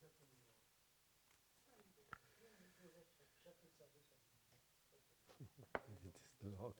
This log.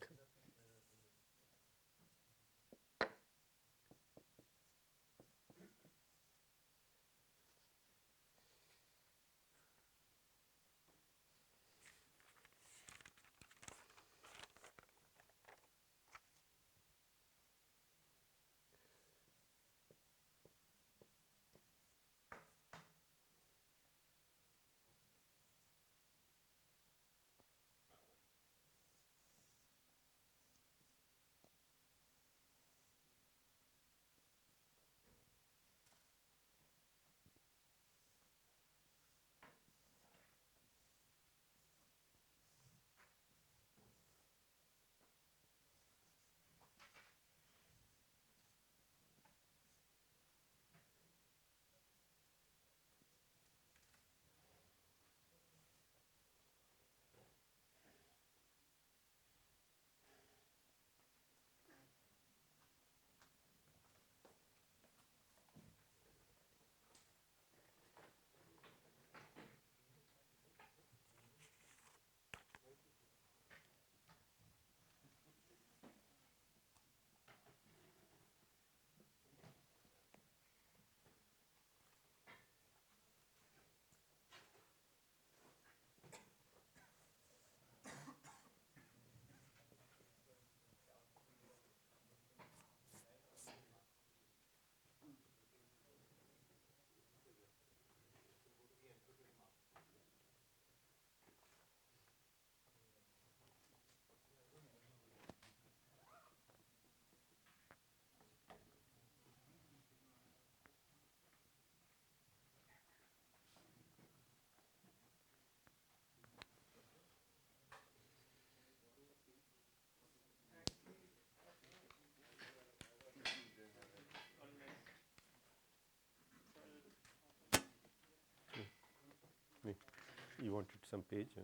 You wanted some page? I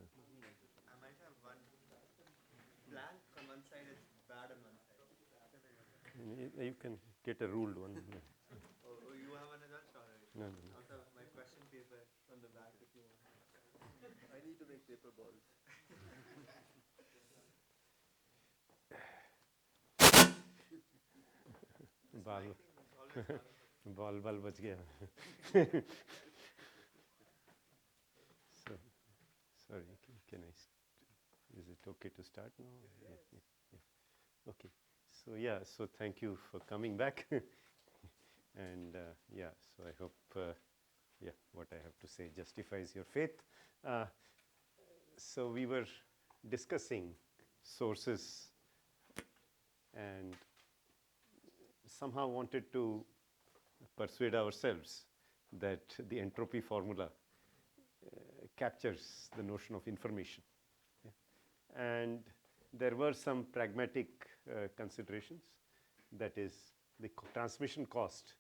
might have one blank on one side, it's bad on one side. You can get a ruled one. Oh, you have another sorry. No. Also, my question paper on the back if you want. I need to make paper balls. Ball बच गया. So, sorry, can I? Is it okay to start now? Yeah. Okay. So thank you for coming back. And so I hope what I have to say justifies your faith. So we were discussing sources and somehow wanted to persuade ourselves that the entropy formula captures the notion of information. And there were some pragmatic considerations, that is the transmission cost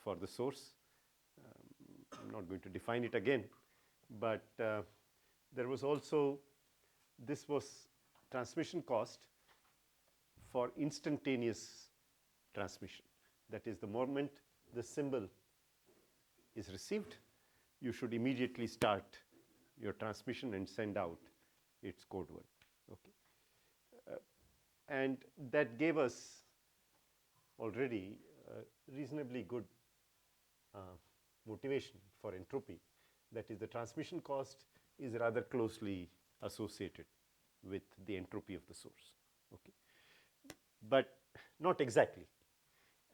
for the source. I'm not going to define it again, but there was also, this was transmission cost for instantaneous transmission. That is, the moment the symbol is received, you should immediately start your transmission and send out its code word. Okay. And that gave us already reasonably good motivation for entropy. That is, the transmission cost is rather closely associated with the entropy of the source. Okay. But not exactly,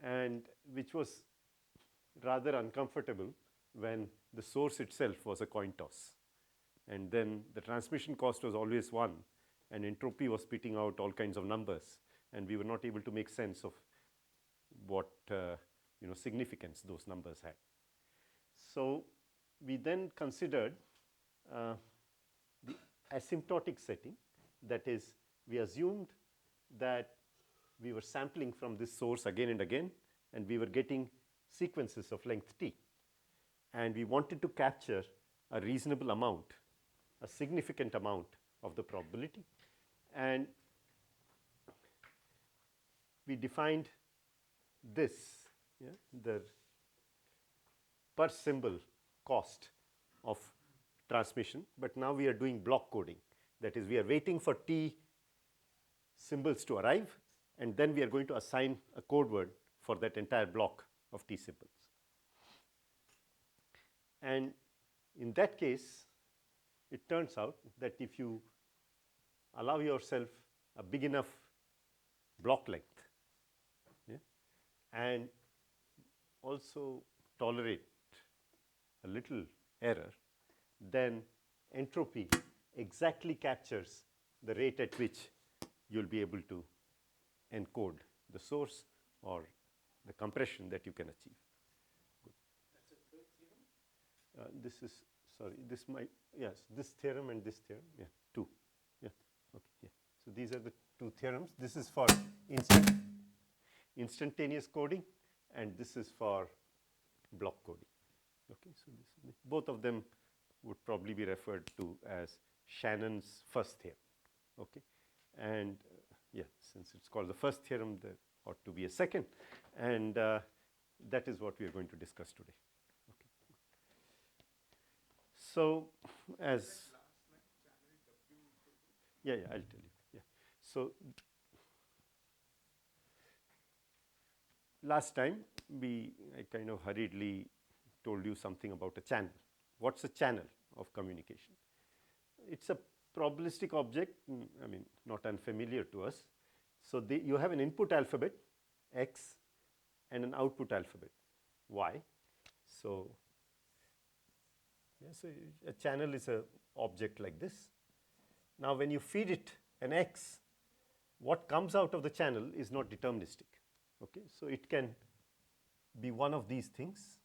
and which was rather uncomfortable when the source itself was a coin toss. And then the transmission cost was always 1, and entropy was spitting out all kinds of numbers, and we were not able to make sense of what significance those numbers had. So we then considered the asymptotic setting. That is, we assumed that we were sampling from this source again and again, and we were getting sequences of length t. And we wanted to capture a reasonable amount, a significant amount of the probability. And we defined this, the per symbol cost of transmission, but now we are doing block coding. That is, we are waiting for T symbols to arrive, and then we are going to assign a code word for that entire block of T symbols. And in that case, it turns out that if you allow yourself a big enough block length, yeah, and also tolerate a little error, then entropy exactly captures the rate at which you'll be able to encode the source or the compression that you can achieve. That's a third theorem? This is, sorry, this might, yes, this theorem and this theorem, yeah, two, yeah, okay, yeah. So these are the two theorems. This is for instantaneous coding, and this is for block coding. Okay, so both of them would probably be referred to as Shannon's first theorem. Okay, and yeah, since it's called the first theorem, there ought to be a second, and that is what we are going to discuss today. Okay. So, as yeah, I'll tell you. Yeah, so last time I kind of hurriedly told you something about a channel. What's a channel of communication? It's a probabilistic object, I mean, not unfamiliar to us. So you have an input alphabet, X, and an output alphabet, Y. So, yeah, so a channel is an object like this. Now, when you feed it an X, what comes out of the channel is not deterministic. Okay, so it can be one of these things,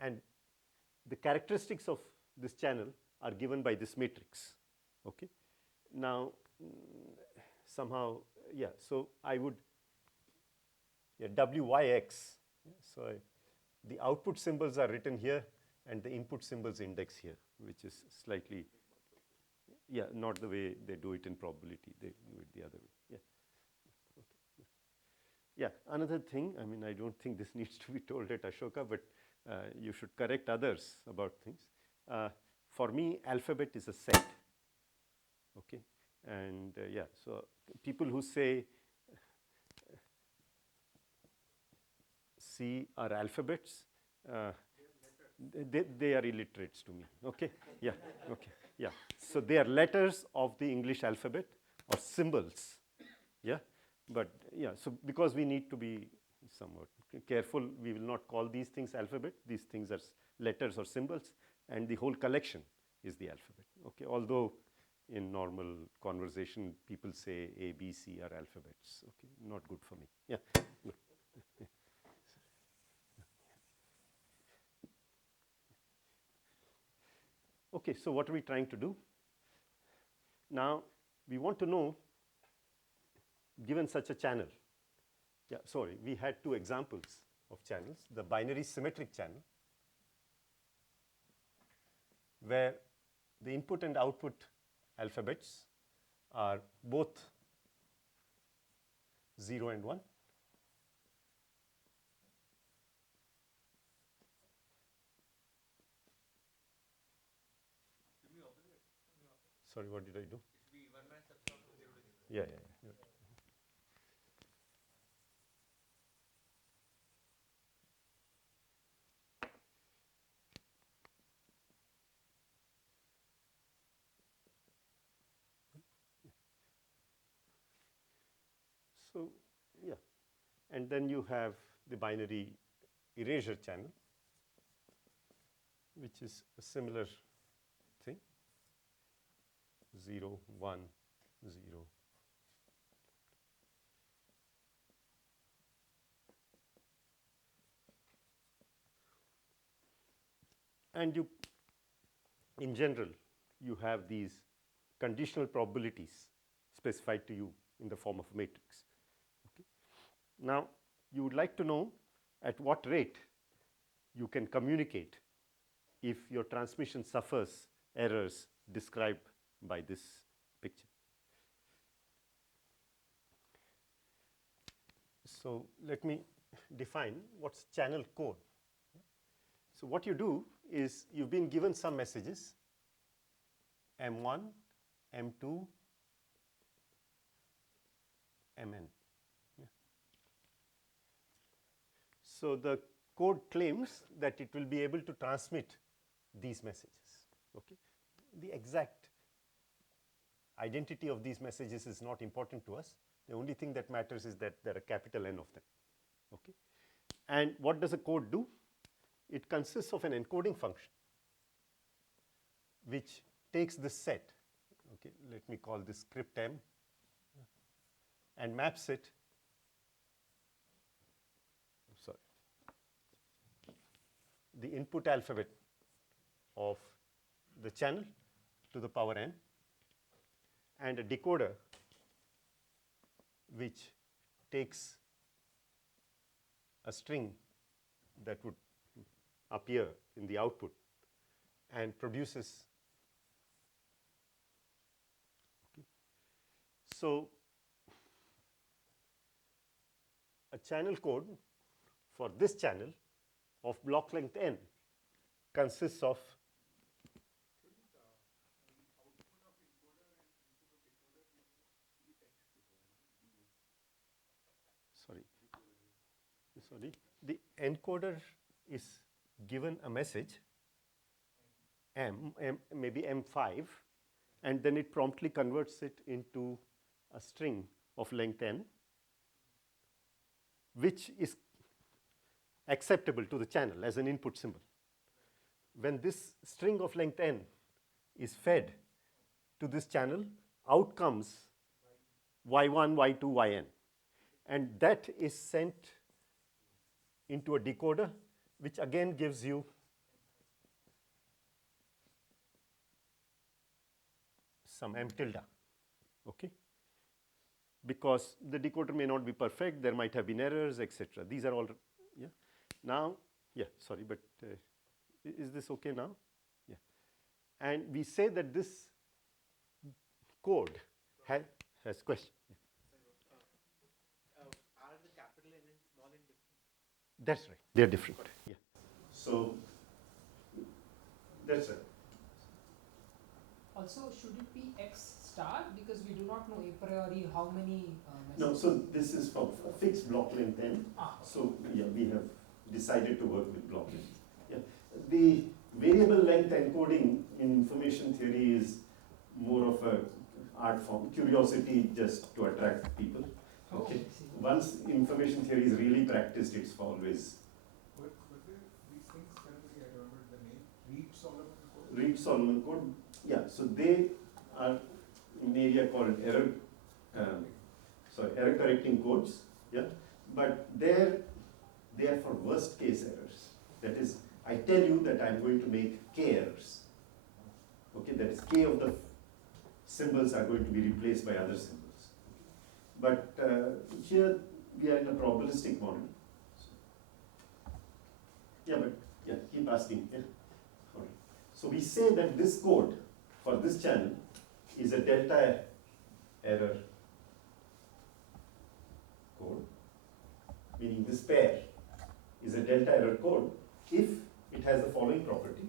and the characteristics of this channel are given by this matrix. Okay, now somehow, yeah, so I would, yeah, WYX. Yeah, so the output symbols are written here, and the input symbols index here, which is slightly, yeah, not the way they do it in probability. They do it the other way. Yeah. Okay. Yeah, another thing, I mean, I don't think this needs to be told at Ashoka, but you should correct others about things. For me, alphabet is a set. Okay, and yeah, so people who say C are alphabets, they are illiterates to me. Okay, yeah, okay, yeah. So they are letters of the English alphabet or symbols. Yeah, but yeah, so because we need to be somewhat careful, we will not call these things alphabet. These things are letters or symbols, and the whole collection is the alphabet. Okay, although in normal conversation, people say A, B, C are alphabets. Okay, not good for me. Yeah, good. Okay, so what are we trying to do? Now, we want to know, given such a channel, yeah, sorry, we had two examples of channels, the binary symmetric channel, where the input and output alphabets are both 0 and 1. Sorry, what did I do? It should be 1 minus epsilon from 0 to 0. Yeah, yeah, yeah. So, yeah, and then you have the binary erasure channel, which is a similar thing, 0, 1, 0. And you, in general, you have these conditional probabilities specified to you in the form of a matrix. Okay. Now, you would like to know at what rate you can communicate if your transmission suffers errors described by this picture. So let me define what's channel code. So what you do is you've been given some messages, M1, M2, Mn. Yeah. So the code claims that it will be able to transmit these messages. Okay. The exact identity of these messages is not important to us. The only thing that matters is that there are capital N of them. Okay. And what does a code do? It consists of an encoding function which takes this set, okay, let me call this script M, and maps it, sorry, the input alphabet of the channel to the power n, and a decoder which takes a string that would appear in the output and produces. Okay. So a channel code for this channel of block length n consists of sorry, the encoder is given a message M, maybe M5, and then it promptly converts it into a string of length n, which is acceptable to the channel as an input symbol. When this string of length n is fed to this channel, out comes y1, y2, yn, and that is sent into a decoder, which again gives you some M tilde, okay? Because the decoder may not be perfect, there might have been errors, etc. These are all, yeah. Now, yeah, sorry, but is this okay now? Yeah. And we say that this code has question. Are the capital N and small n different? That's right, they're different. Yeah. So that's right. Also, should it be X star, because we do not know a priori how many No, messages? so this is for a fixed block length n. Okay. So yeah, we have decided to work with block length. Yeah. The variable length encoding in information theory is more of a art form, curiosity just to attract people. Oh, Okay. I see. Once information theory is really practiced, it's always But these things currently, I don't remember the name, Reed-Solomon code? Reed-Solomon code. Yeah, so they are in an area called error correcting codes. Yeah, but they are for worst case errors. That is, I tell you that I'm going to make k errors. Okay, that is k of the symbols are going to be replaced by other symbols. But here we are in a probabilistic model. Yeah, but yeah, keep asking. Yeah. All right. So we say that this code for this channel is a delta error code, meaning this pair is a delta error code if it has the following property,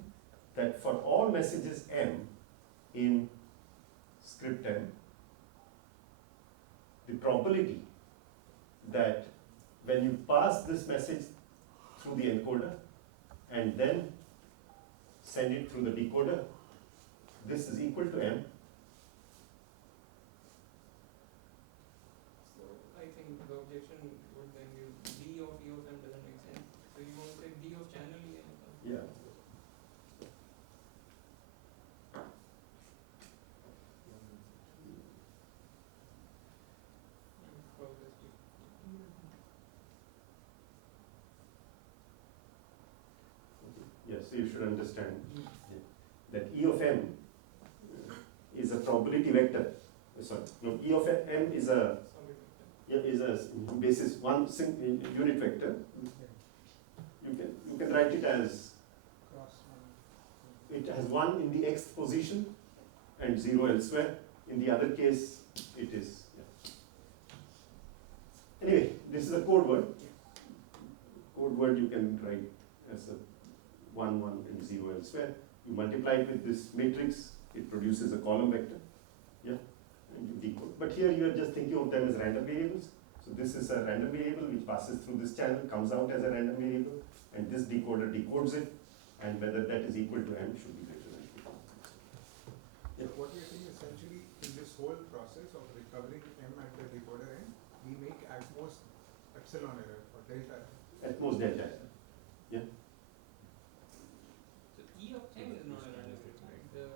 that for all messages M in script M, the probability that when you pass this message through the encoder and then send it through the decoder, this is equal to M. So I think the objection would then be D of E of M doesn't make sense. So you want to say D of channel E and Yeah. Yes, so you should understand that E of M is a probability vector. Sorry, no, E of M is a basis one unit vector. You can write it as it has 1 in the x position and 0 elsewhere. In the other case, it is. Yeah. Anyway, this is a code word. Code word you can write as a 1, 1 and 0 elsewhere. You multiply it with this matrix, it produces a column vector, yeah, and you decode. But here you are just thinking of them as random variables. So this is a random variable which passes through this channel, comes out as a random variable, and this decoder decodes it, and whether that is equal to m should be greater than equal. So what we are saying essentially in this whole process of recovering m at the decoder end, we make at most epsilon error or delta error. At most delta error. Yeah. So E of m is not a random variable, right? The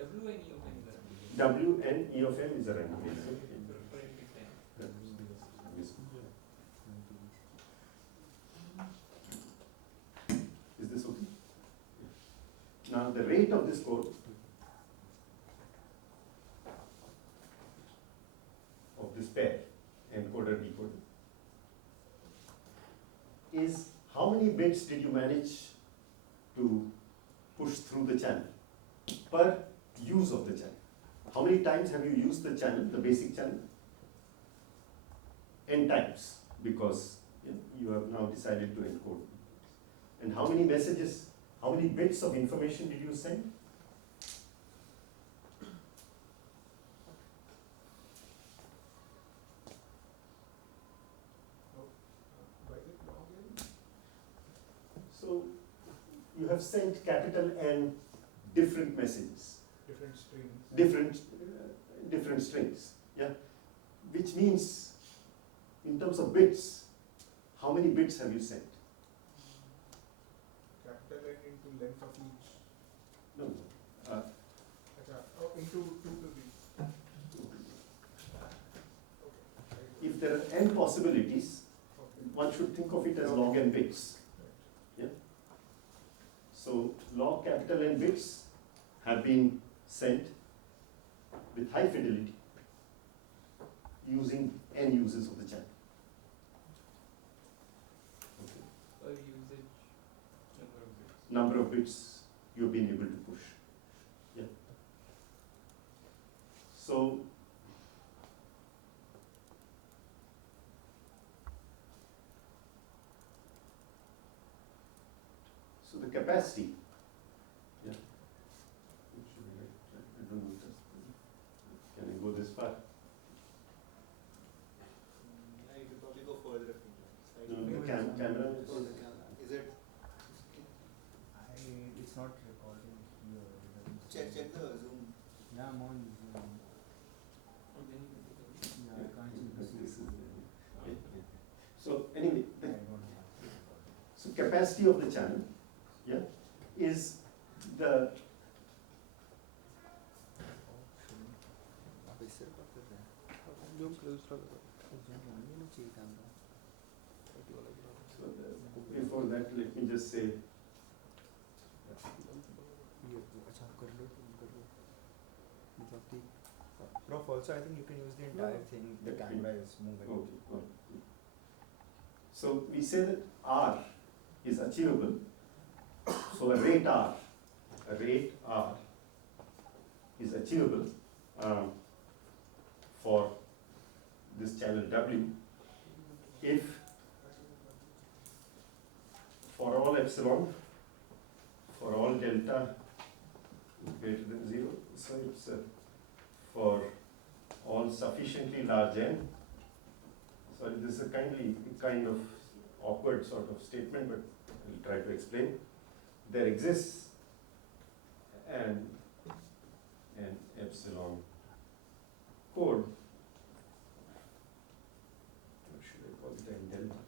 W and E of m is a random variable. W and E of m is a random variable. For every time. Is this okay? Now the rate of this code of this pair, encoder decoder, is how many bits did you manage to push through the channel per use of the channel? How many times have you used the channel, the basic channel? N times, because you have now decided to encode. And how many messages, how many bits of information did you send? By the log n, So you have sent capital N different messages, different strings. different strings, yeah? Which means, in terms of bits, how many bits have you sent? Capital N into length of each. No, no. Oh, into 2 to the. Okay. If there are n possibilities, Okay. one should think of it as log n bits. Right. So log capital N bits have been sent with high fidelity using n uses of the channel. Okay. Per usage number of bits. Number of bits you've been able to push. Yeah. So the capacity, yeah. I don't know, can I go this far? Yeah, you could probably go further if you like. No, the camera. Oh, the camera. Is it? It's not recording here. Check the zoom. Yeah, I'm on Zoom. And then you can take a Yeah, I can't see the This screen. is okay. So anyway, I don't have. so capacity of the channel, yeah, is the Zoom close to so before that, let me just say Prof, also I think you can use the entire thing. The Okay. camera is moving. okay. So we say that R is achievable. So a rate R is achievable for this channel W if for all epsilon, for all delta greater than 0, so it's for all sufficiently large n. Sorry, this is a kind of awkward sort of statement, but I'll try to explain. There exists an epsilon code. What should I call it? N delta.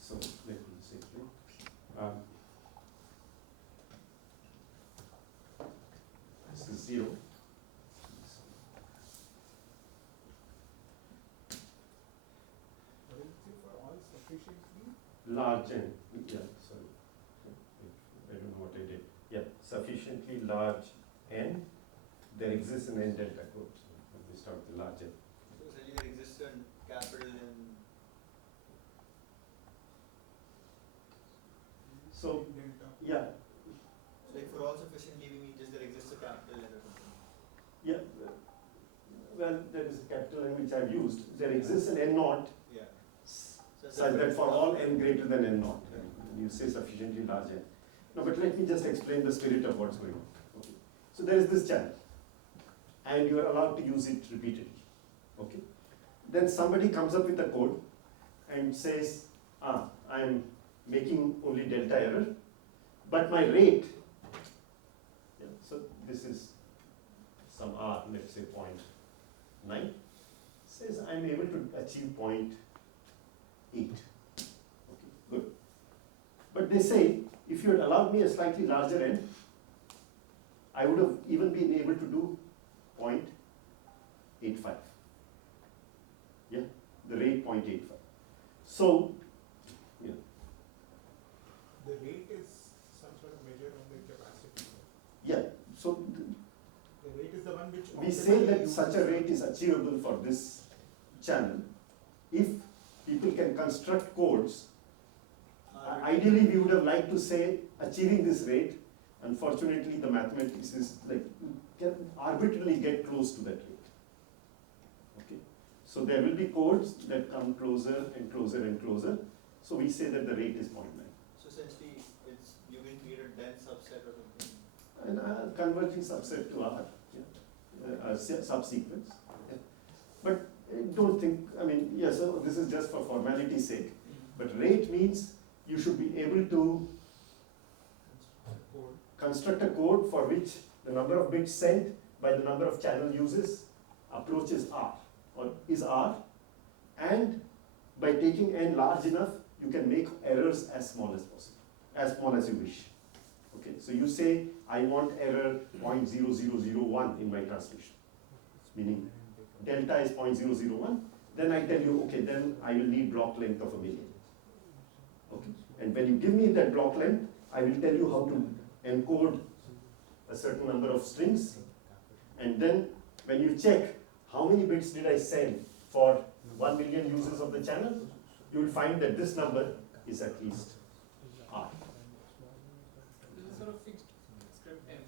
So let me say it. This is 0. What is it for all sufficiently? Large n. Yeah, sorry. I don't know what I did. Yeah, sufficiently sufficiently large n, there exists an n delta code. So we start with the large n. So essentially there exists a capital in. So Delta. yeah, So like for all sufficiently we mean just there exists a capital N or something. yeah. Well, there is a capital N which I've used. There exists an n naught Yeah. So such that for all n greater than n naught, and you say sufficiently large n. No, but let me just explain the spirit of what's going on. Okay. So there is this channel, and you are allowed to use it repeatedly. Okay. Then somebody comes up with a code and says, I am making only delta error, but my rate, yeah, so this is some R, let's say 0.9, says I am able to achieve 0.8. Okay, good. But they say, if you had allowed me a slightly larger n, I would have even been able to do 0.85. Yeah, the rate 0.85. So, yeah, The rate is some sort of measure on the capacity. yeah. So The rate is the one which we say optimally that uses such a rate is achievable for this channel if people can construct codes. Ideally, we would have liked to say achieving this rate. Unfortunately, the mathematics is like you can arbitrarily get close to that rate. Okay, so there will be codes that come closer and closer and closer. So we say that the rate is 0.9. So essentially it's you can create a dense subset or something. And a converging subset to R, yeah, a subsequence. Yeah. But don't think, I mean, yeah, so this is just for formality's sake. But rate means you should be able to code. construct a code for which the number of bits sent by the number of channel uses approaches R or is R, and by taking n large enough, you can make errors as small as possible, as small as you wish. Okay, so you say, I want error 0.0001 in my transmission, meaning delta is 0.001, then I tell you, okay, then I will need block length of 1 million. Okay, and when you give me that block length, I will tell you how to encode a certain number of strings, and then when you check how many bits did I send for 1 million users of the channel, you will find that this number is at least R. This is sort of fixed script m.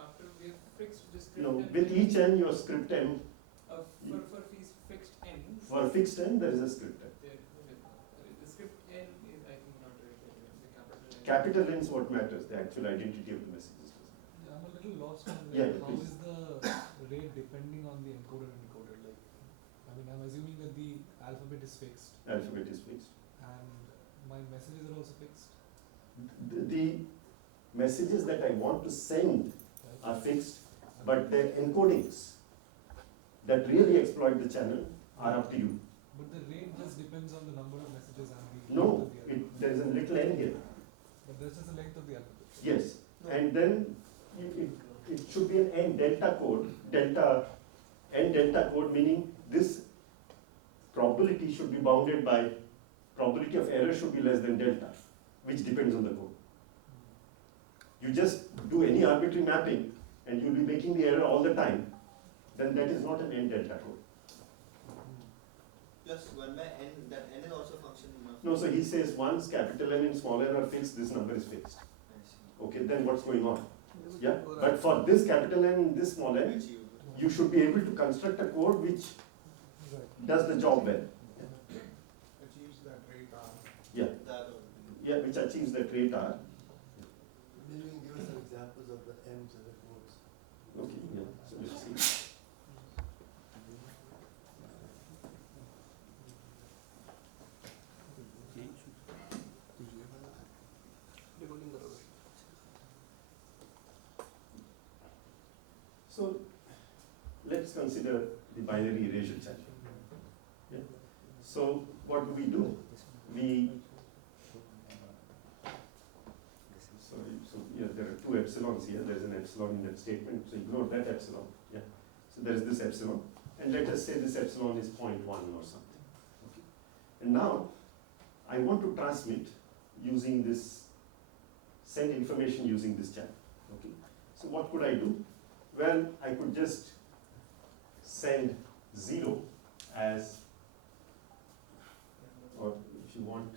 After we have fixed the script No, m, with each n, your script n, for fixed n, for fixed n, there is a script n. the script n is I think not right. The capital N. Capital N is what matters, the actual identity of the messages. I'm a little lost on Yeah, how please. is the rate depending on the encoder and decoder? Like, I mean, I'm assuming that the alphabet is fixed Alphabet is fixed. and my messages are also fixed. The messages that I want to send Right? are fixed, but the encodings that really exploit the channel are up to you. But the rate just depends on the number of messages and the No, length of the alphabet. there is a little n here. But that's just the length of the alphabet. Yes, and then it should be an n delta code, n delta code, meaning this probability should be bounded by, probability of error should be less than delta, which depends on the code. You just do any arbitrary mapping and you'll be making the error all the time, then that is not an n delta code. Plus 1 by n, that n is also a function of. No, so he says once capital N and small n are fixed, this number is fixed. I see. Okay, then what's going on? Yeah, but for this capital N and this small n, you should be able to construct a code which Right. does the job well. Achieves that rate R. Yeah, That yeah, which achieves the rate R. Maybe you can give us some examples of the M's and the codes. Okay, yeah, so let's see. So let's consider the binary erasure channel. Yeah. So what do? We so yeah, there are two epsilons here. There is an epsilon in that statement. So ignore that epsilon. Yeah. So there is this epsilon, and let us say this epsilon is 0.1 or something. Okay. And now I want to transmit using this, send information using this channel. Okay. So what could I do? Well, I could just send 0 as, or if you want,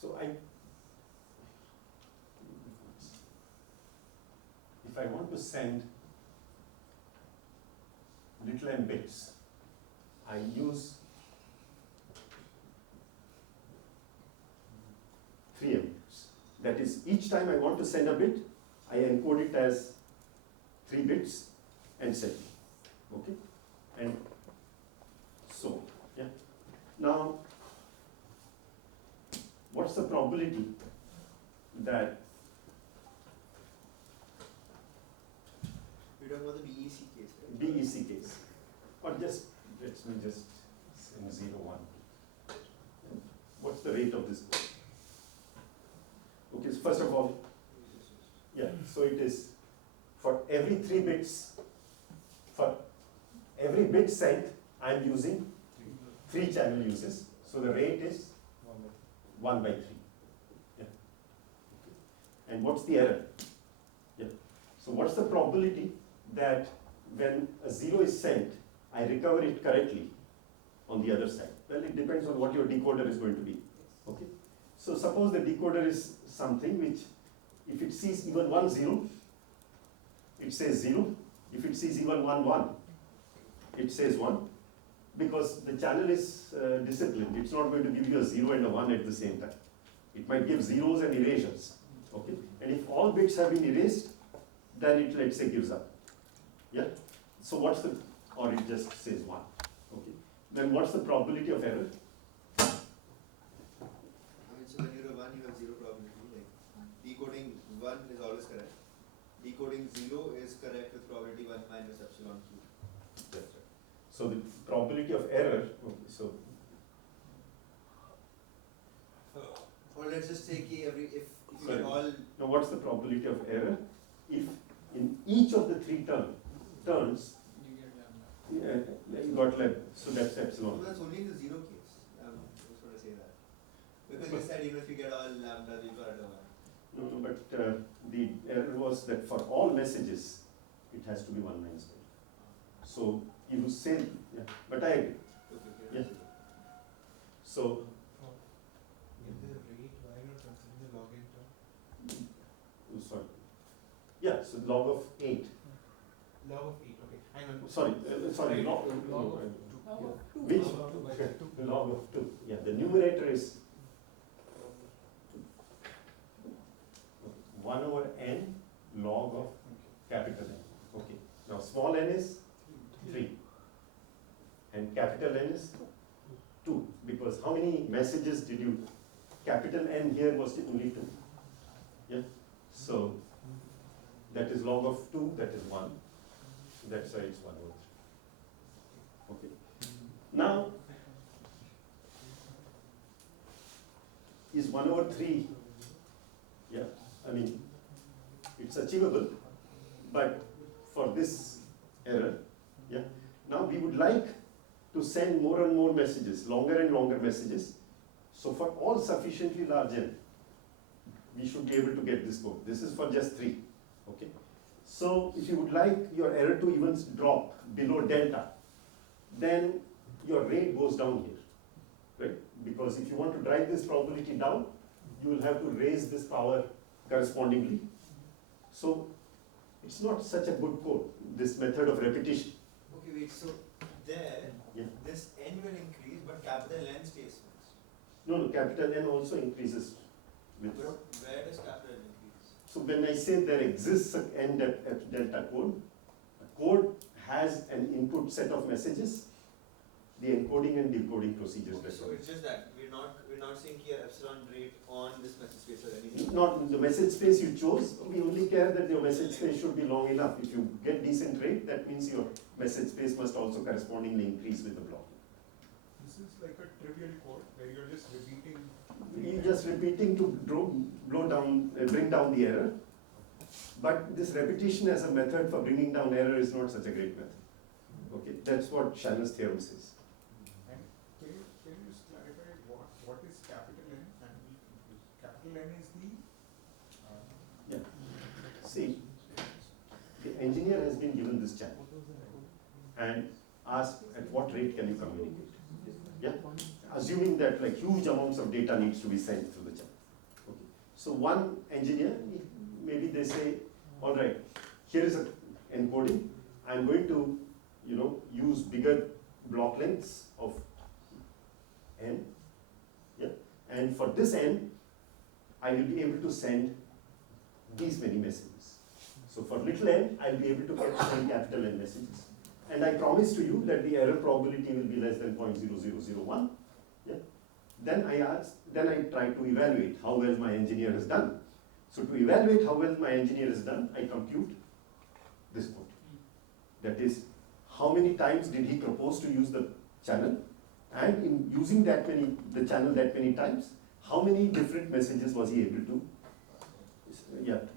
so if I want to send little m bits, I use 3 m bits. That is, each time I want to send a bit, I encode it as 3 bits and send it. Okay? And so, yeah. Now, what's the probability that We're talking about the BEC case, right? BEC case, or just, let me just send 0, 1. What's the rate of this code? Okay, so first of all, yeah, so it is for every 3 bits, for every bit sent, I am using 3 channel uses. So the rate is 1 by 3. Yeah. And what's the error? Yeah. So what's the probability that when a 0 is sent, I recover it correctly on the other side? Well, it depends on what your decoder is going to be. Okay. So suppose the decoder is something which, if it sees even 1 0, it says 0. If it sees even 1 1, it says 1. Because the channel is disciplined. It's not going to give you a 0 and a 1 at the same time. It might give zeros and erasures. Okay. And if all bits have been erased, then it, let's say, gives up. Yeah. So what's the, or it just says 1. Okay. Then what's the probability of error? I mean, so when you're a 1, you have 0 probability. Like decoding 1 is always correct. Decoding 0 is correct with probability 1 minus epsilon q. That's right. So the probability of error, okay, so Or let's just say if you Sorry. get all, now what's the probability of error if in each of the 3 turns You get lambda. you got lab, so that's so epsilon. that's only in the 0 case. I just want to say that. Because you said even if you get all lambda, you got a 1. No, but the error was that for all messages, it has to be 1 minus 1. So you say, yeah, but I agree. Okay, Yeah. So, In the rate, why not considering the log n term? oh, sorry. Yeah, so log of 8. Log of 8, okay. Hang on. Sorry, log Log of which? Log of 2 by 2. Log of 2. Yeah, the numerator is 1 over n log of capital N. Okay. Now small n is 3 and capital N is 2, because how many messages did you, capital N here was only 2. Yeah. So that is log of 2, that is 1. That's why it's 1 over 3. Okay. Now, is 1 over 3, yeah, I mean, it's achievable, but for this error, yeah, now we would like to send more and more messages, longer and longer messages. So for all sufficiently large n, we should be able to get this code. This is for just 3, okay? So if you would like your error to even drop below delta, then your rate goes down here, right? Because if you want to drive this probability down, you will have to raise this power correspondingly. So it's not such a good code, this method of repetition. Okay, wait, so there, Yeah. this n will increase, but capital N stays fixed. No, capital N also increases with. But where does capital N increase? So when I say there exists an n delta code, a code has an input set of messages, the encoding and decoding procedures. Okay, That's so all. it's just that we're not saying here epsilon rate on this message space or anything. Not the message space you chose, we only care that your message space should be long enough. If you get decent rate, that means your message space must also correspondingly increase with the block. This is like a trivial code where you're just repeating. You're just repeating to bring down the error. But this repetition as a method for bringing down error is not such a great method. Okay, that's what Shannon's theorem says. And capital N is the See, the engineer has been given this channel and asked at what rate can you communicate. Yeah, assuming that like huge amounts of data needs to be sent through the channel. Okay. So one engineer, maybe they say, all right, here is a encoding. I'm going to, use bigger block lengths of n. Yeah, and for this n, I will be able to send these many messages. So for little n, I'll be able to send capital N messages. And I promise to you that the error probability will be less than 0.0001. Yeah. Then I try to evaluate how well my engineer has done. So to evaluate how well my engineer has done, I compute this quantity. That is, how many times did he propose to use the channel? And in using the channel that many times, how many different messages was he able to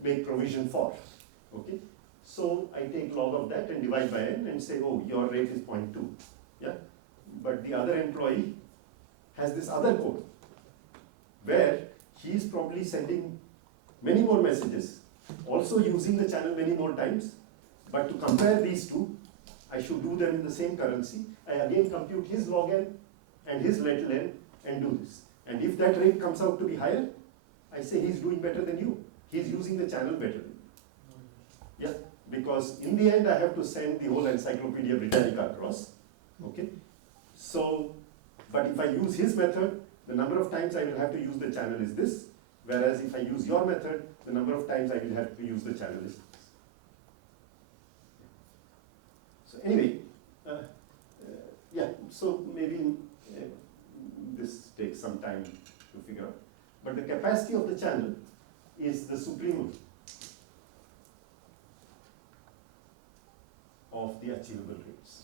make provision for? Okay. So I take log of that and divide by n and say, oh, your rate is 0.2. Yeah. But the other employee has this other code where he is probably sending many more messages, also using the channel many more times. But to compare these two, I should do them in the same currency. I again compute his log n and his little n and do this. And if that rate comes out to be higher, I say he's doing better than you. He's using the channel better than you. Yeah, because in the end I have to send the whole Encyclopedia Britannica across. Okay. So, but if I use his method, the number of times I will have to use the channel is this. Whereas if I use your method, the number of times I will have to use the channel is this. So anyway, so maybe this takes some time to figure out. But the capacity of the channel is the supremum of the achievable rates.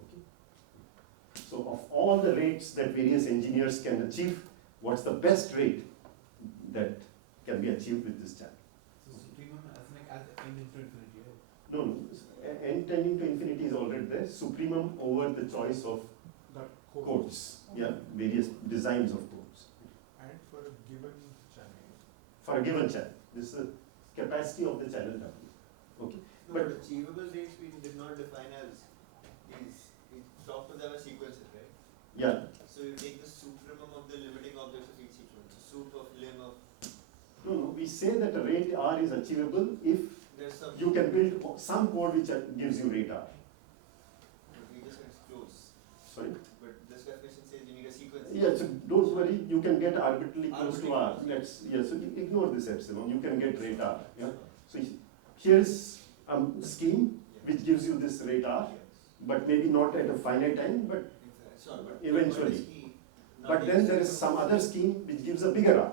Okay. So of all the rates that various engineers can achieve, what's the best rate that can be achieved with this channel? So supremum as n into infinity, right? No, n tending to infinity is already there. Supremum over the choice of that code. codes, yeah, various designs of codes. And for a given channel. For a given channel, this is the capacity of the channel W. Okay, No, but but achievable rates we did not define as these. We talked to them as sequences, right? yeah, So you take the supremum of the limiting objects of each sequence. So sup of lim of no, we say that a rate R is achievable if there's some. you can build some code which gives you rate R. But we just said it's close. Sorry. But this definition says you need a sequence. Yeah, so don't worry, you can get arbitrarily close to R. Arbitrarily. So ignore this epsilon, you can get rate R. Yeah. So here's a scheme which gives you this rate R, but maybe not at a finite time, but Sure, but eventually. now But then there is some other scheme which gives a bigger R.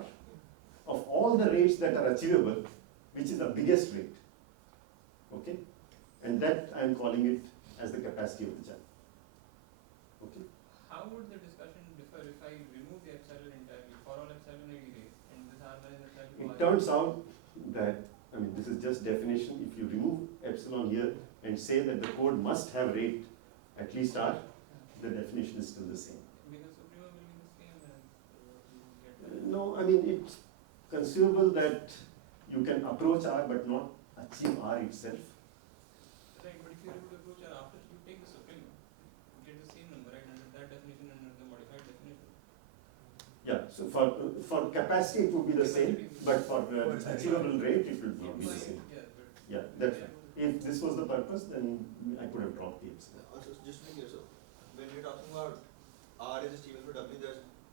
Of all the rates that are achievable, which is the biggest rate? Okay? And that I am calling it as the capacity of the channel. Okay? How would the discussion differ if I remove the epsilon entirely for all epsilon I erase and this R minus epsilon? It turns out that, this is just definition. If you remove epsilon here and say that the code must have rate at least R, the definition is still the same. Because supremum will be the same and you get No, it's conceivable that you can approach R but not achieve R itself. right, but if you're able to approach R after you take the supremum, you get the same number, right, under that definition and under the modified definition. Yeah, so for capacity it would be the same, but for achievable rate it will not be the same. Yeah, but Yeah, that's right. If this was the purpose, then I could have dropped the epsilon. Also, just to be clear, so when we're talking about R is achievable for W,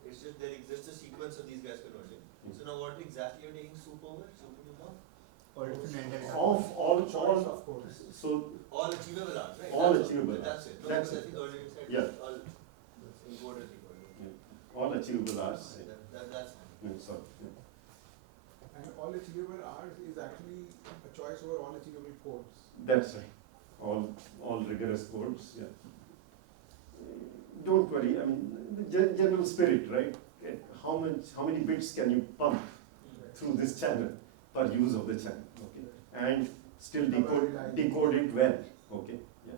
it's just there exists a sequence of these guys converging. So now what exactly you're taking sup over? Supremum of? Or different ended. Of all, Choice of codes. so All achievable R's, right? All That's achievable But that's it. No, That's because it. I think earlier you said Yeah. all encoded, decoded. all achievable R's. That's fine. Sorry. And all achievable R's is actually a choice over all achievable codes. That's right. All rigorous codes. Yeah. Don't worry. The general spirit, right? How many bits can you pump through this channel per use of the channel? Okay, and still decode it well. Okay, yeah.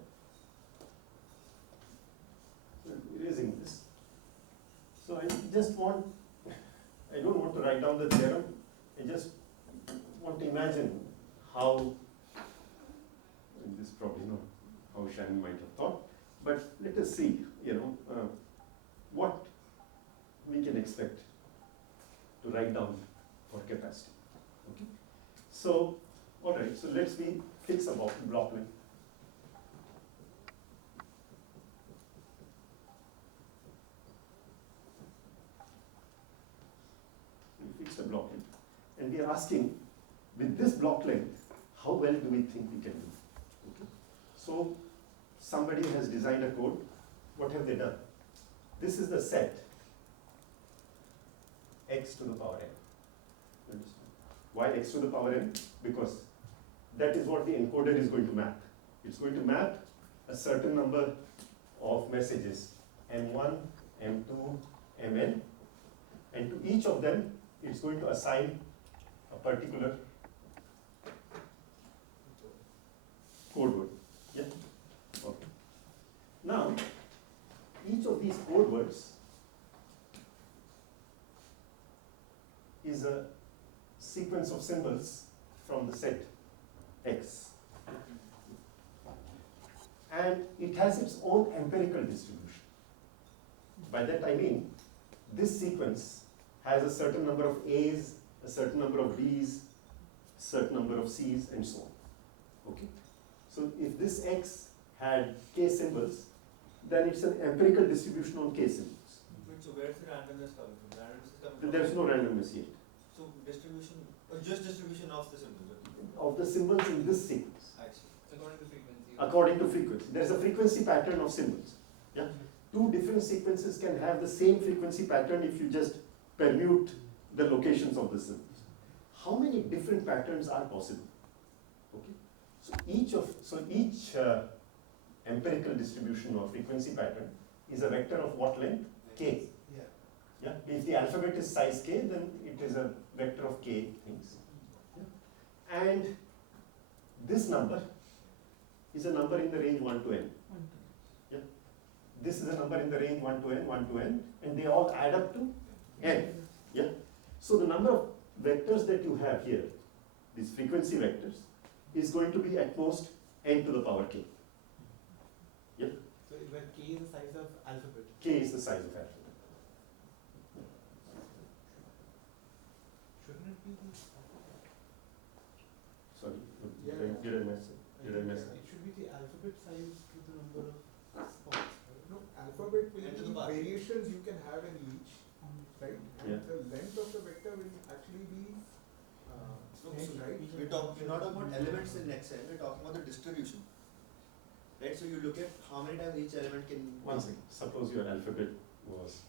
just want, I don't want to write down the theorem, I just want to imagine how, and this is probably not how Shannon might have thought, but let us see, what we can expect to write down for capacity. Okay. So, all right, so let's fix a block length. We fixed a block length, and we are asking, with this block length, how well do we think we can do? Okay. So, somebody has designed a code. What have they done? This is the set x to the power n. Understand? Why x to the power n? Because that is what the encoder is going to map. It's going to map a certain number of messages, m1, m2, mn, and to each of them, it's going to assign a particular code word. Yeah? Okay. Now, each of these code words is a sequence of symbols from the set X. And it has its own empirical distribution. By that I mean, this sequence has a certain number of A's, a certain number of B's, a certain number of C's, and so on. Okay? So if this X had K symbols, then it's an empirical distribution on K symbols. So where's the randomness coming from? Randomness is coming from. There's no randomness yet. So distribution, just distribution of the symbols. Okay. Of the symbols in this sequence. I see. It's according to frequency. According to frequency. There's a frequency pattern of symbols. Yeah? Two different sequences can have the same frequency pattern if you just permute the locations of the symbols. How many different patterns are possible? Okay. So each empirical distribution or frequency pattern is a vector of what length? K. Yeah. Yeah? If the alphabet is size k, then it is a vector of k things. Yeah? And this number is a number in the range 1 to n. Yeah? This is a number in the range 1 to n, 1 to n, and they all add up to n. Yeah? So the number of vectors that you have here, these frequency vectors, is going to be at most n to the power k. Yeah? So where k is the size of alphabet. K is the size of alphabet. Shouldn't it be the Sorry, Yeah. did I mess it? Did I mess it? It should be the alphabet size to the number of spots. Right? No, alphabet will And to be the bar. variations you can have in each, right? And Yeah. the length of the vector will actually be No, n, so right? we're not talking about elements in next n, we're talking about the distribution. Right, so you look at how many times each element can. One second. Suppose your alphabet was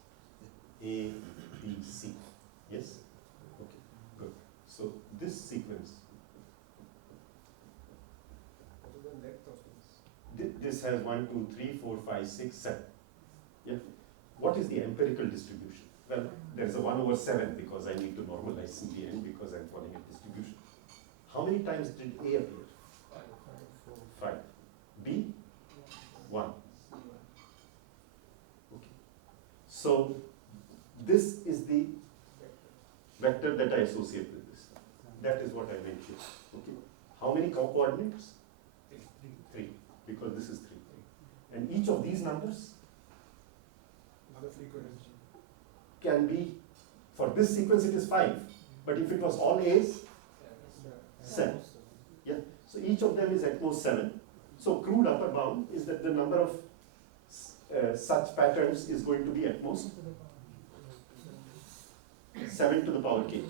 A, B, C. Yes? Okay, good. So this sequence, What is the length of this? this has 1, 2, 3, 4, 5, 6, 7. Yeah? What is the empirical distribution? Well, there's a 1 over 7 because I need to normalize in the end because I'm following a distribution. How many times did A appear? 5. B? 1. Okay. So this is the vector that I associate with this. That is what I meant here. Okay. How many coordinates? 3. Because this is 3. And each of these numbers Another frequency. can be, for this sequence it is 5, but if it was all A's, 7. Yeah. So each of them is at most 7. So crude upper bound is that the number of such patterns is going to be at most 7 to the power k.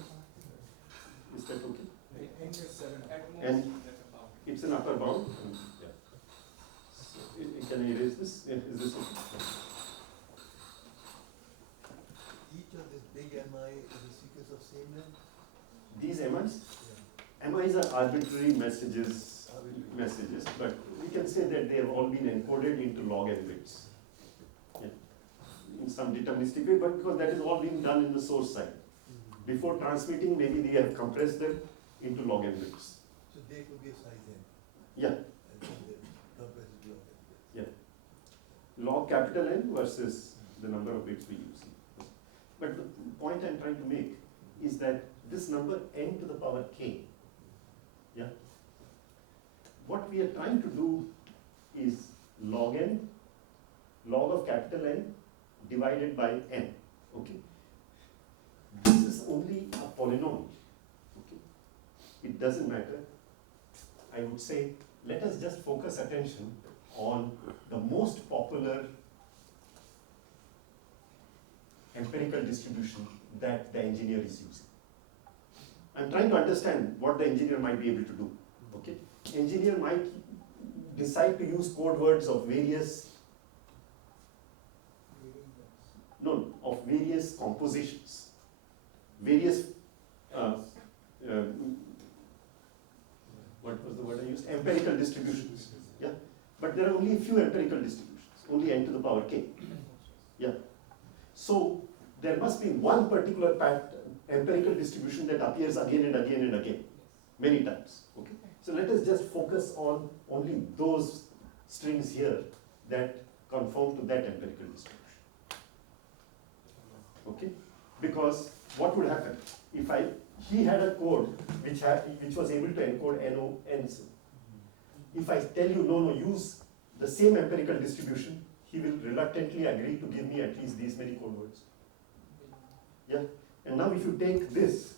Is that okay? N is 7. At most, And that's a power. it's an upper bound. Yeah. So, can I erase this? Is this okay? Each of this big MI is a sequence of same length? These MIs? Yeah. MIs are arbitrary messages, but we can say that they have all been encoded into log n bits. Yeah. In some deterministic way, but because that is all being done in the source side. Before transmitting, maybe they have compressed them into log n bits. So they could be a size n. Yeah, And then they compress it to log n. log capital N versus the number of bits we use. But the point I'm trying to make is that this number n to the power k, yeah, what we are trying to do is log n, log of capital N divided by n, okay? This is only a polynomial, okay? It doesn't matter. I would say, let us just focus attention on the most popular empirical distribution that the engineer is using. I'm trying to understand what the engineer might be able to do, okay? Engineer might decide to use code words of various, no, of various compositions, various, what was the word I used? Empirical distributions, yeah? But there are only a few empirical distributions, only n to the power k, yeah? So there must be one particular empirical distribution that appears again and again and again, many times, okay? So let us just focus on only those strings here that conform to that empirical distribution, okay? Because what would happen if he had a code which was able to encode n. If I tell you, no, use the same empirical distribution, he will reluctantly agree to give me at least these many code words. Yeah, and now if you take this,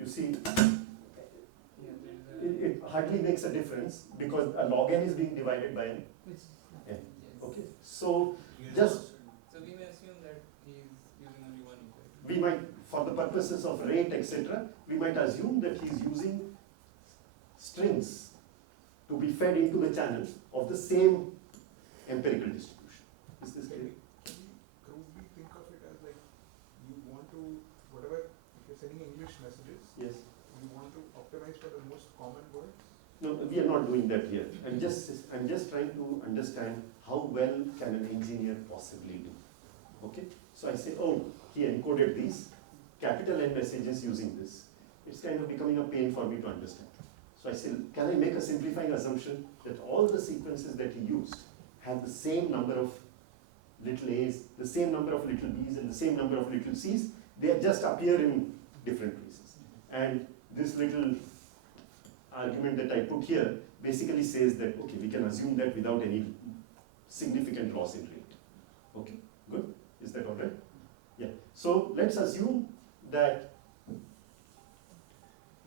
you see, it hardly makes a difference because a log n is being divided by n. Yes. Okay, so just So we may assume that he is using only one equation. we might, for the purposes of rate, etc., we might assume that he is using strings to be fed into the channel of the same empirical distribution. Is this clear? Can we crudely think of it as like you want to, whatever, if you're sending English messages, Yes. you want to optimize for the most common words? No, we are not doing that here. I'm just trying to understand how well can an engineer possibly do. Okay? So I say, oh, he encoded these capital N messages using this. It's kind of becoming a pain for me to understand. So I say, can I make a simplifying assumption that all the sequences that he used have the same number of little a's, the same number of little b's, and the same number of little c's? They just appear in different places. And this little argument that I put here basically says that, okay, we can assume that without any significant loss in rate. Okay, good? Is that all right? Yeah. So let's assume that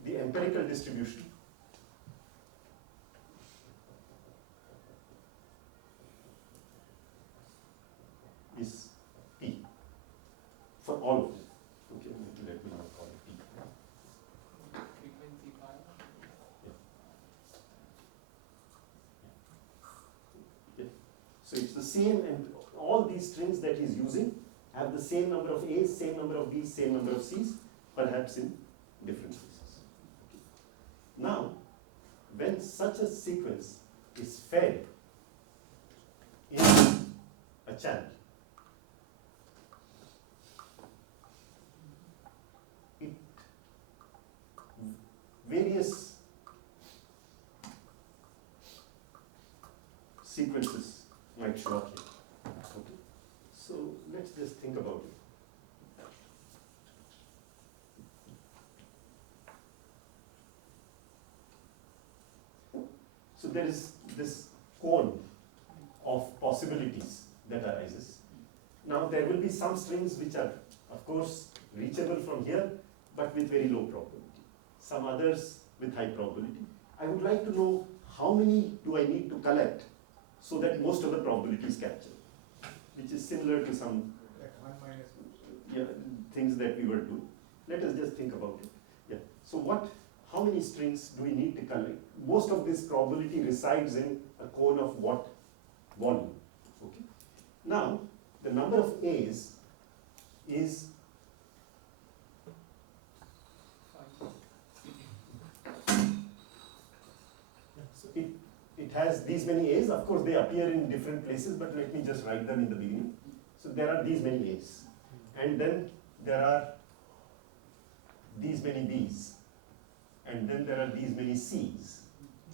the empirical distribution is P for all of them. Okay, let me now call it P. Frequency pi. So it's the same, and all these strings that he's using have the same number of A's, same number of B's, same number of C's, perhaps in different places. Now, when such a sequence is fed in a channel, various sequences might show up here. Okay. So let's just think about it. So there is this cone of possibilities that arises. Now there will be some strings which are, of course, reachable from here, but with very low probability. Some others with high probability. I would like to know how many do I need to collect so that most of the probability is captured, which is similar to some Like 1 minus 1. things that we were doing. Let us just think about it. Yeah. So how many strings do we need to collect? Most of this probability resides in a cone of what volume? Okay. Now, the number of A's is it has these many A's. Of course, they appear in different places, but let me just write them in the beginning. So there are these many A's. And then there are these many B's. And then there are these many C's.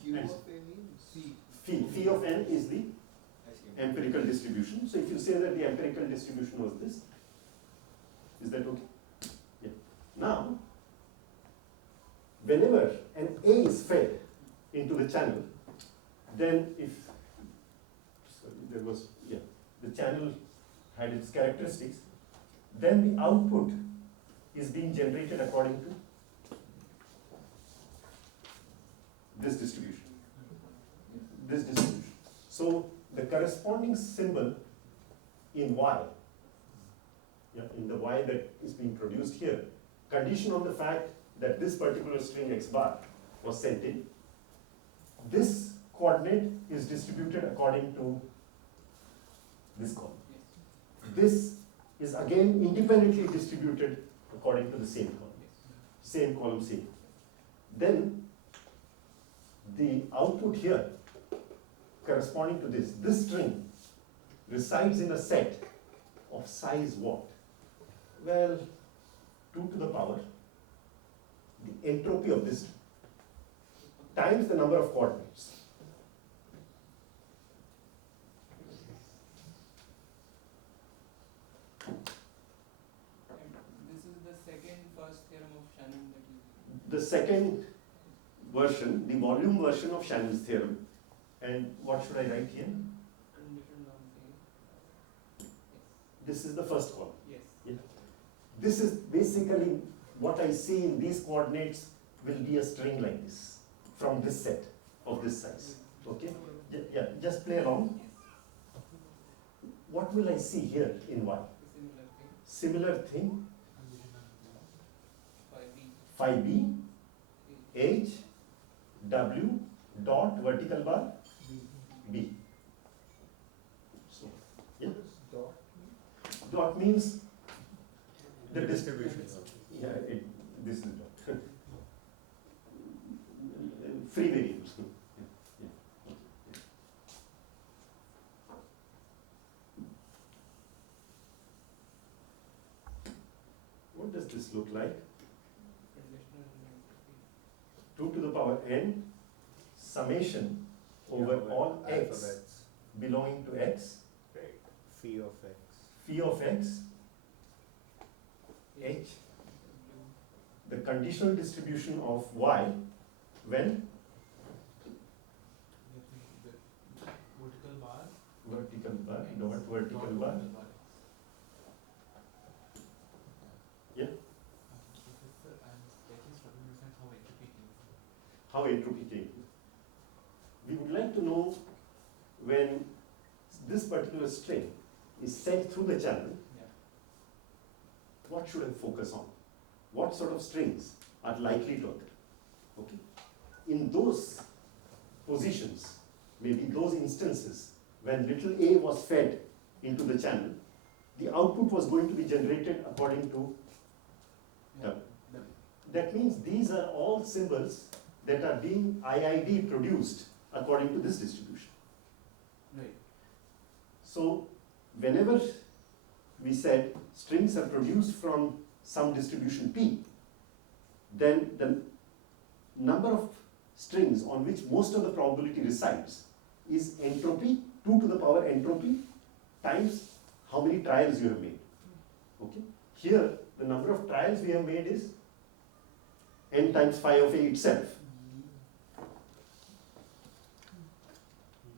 Q And of A means C. Phi of n is the empirical distribution. So if you say that the empirical distribution was this Is that okay? Yeah. Now, whenever an A is fed into the channel, then if, sorry, there was, yeah, the channel had its characteristics, then the output is being generated according to this distribution. This distribution. So the corresponding symbol in Y, yeah, in the Y that is being produced here, condition on the fact that this particular string x bar was sent in, this coordinate is distributed according to this column. This is again independently distributed according to the same column. Same column, same. Then the output here corresponding to this string resides in a set of size what? Well, 2 to the power, the entropy of this times the number of coordinates. And this is the first theorem of Shannon that you. The second version, the volume version of Shannon's theorem. And what should I write here? Different norms here. This is the first column. Yes. Yeah. This is basically what I see in these coordinates will be a string like this from this set of this size. Okay? Yeah, just play along. What will I see here in Y? Similar thing. Similar thing, 5B. 5B, H, W, dot, vertical bar, B. So, yeah. Dot means the distribution. Yeah, this is dot. Free variables. Yeah. What does this look like? 2 to the power n summation over all x belonging to x, Phi of x. phi of x, h, the conditional distribution of y when Vertical bar. vertical bar, dot vertical bar. Yeah. Professor, I'm slightly struggling to understand how entropy came. How entropy came. We would like to know when this particular string is sent through the channel, what should I focus on? What sort of strings are likely to occur? Okay. In those positions, maybe those instances when little a was fed into the channel, the output was going to be generated according to W. That means these are all symbols that are being IID produced according to this distribution. Right. So whenever we said strings are produced from some distribution P, then the number of strings on which most of the probability resides is entropy, 2 to the power entropy, times how many trials you have made. Okay? Here, the number of trials we have made is n times phi of A itself.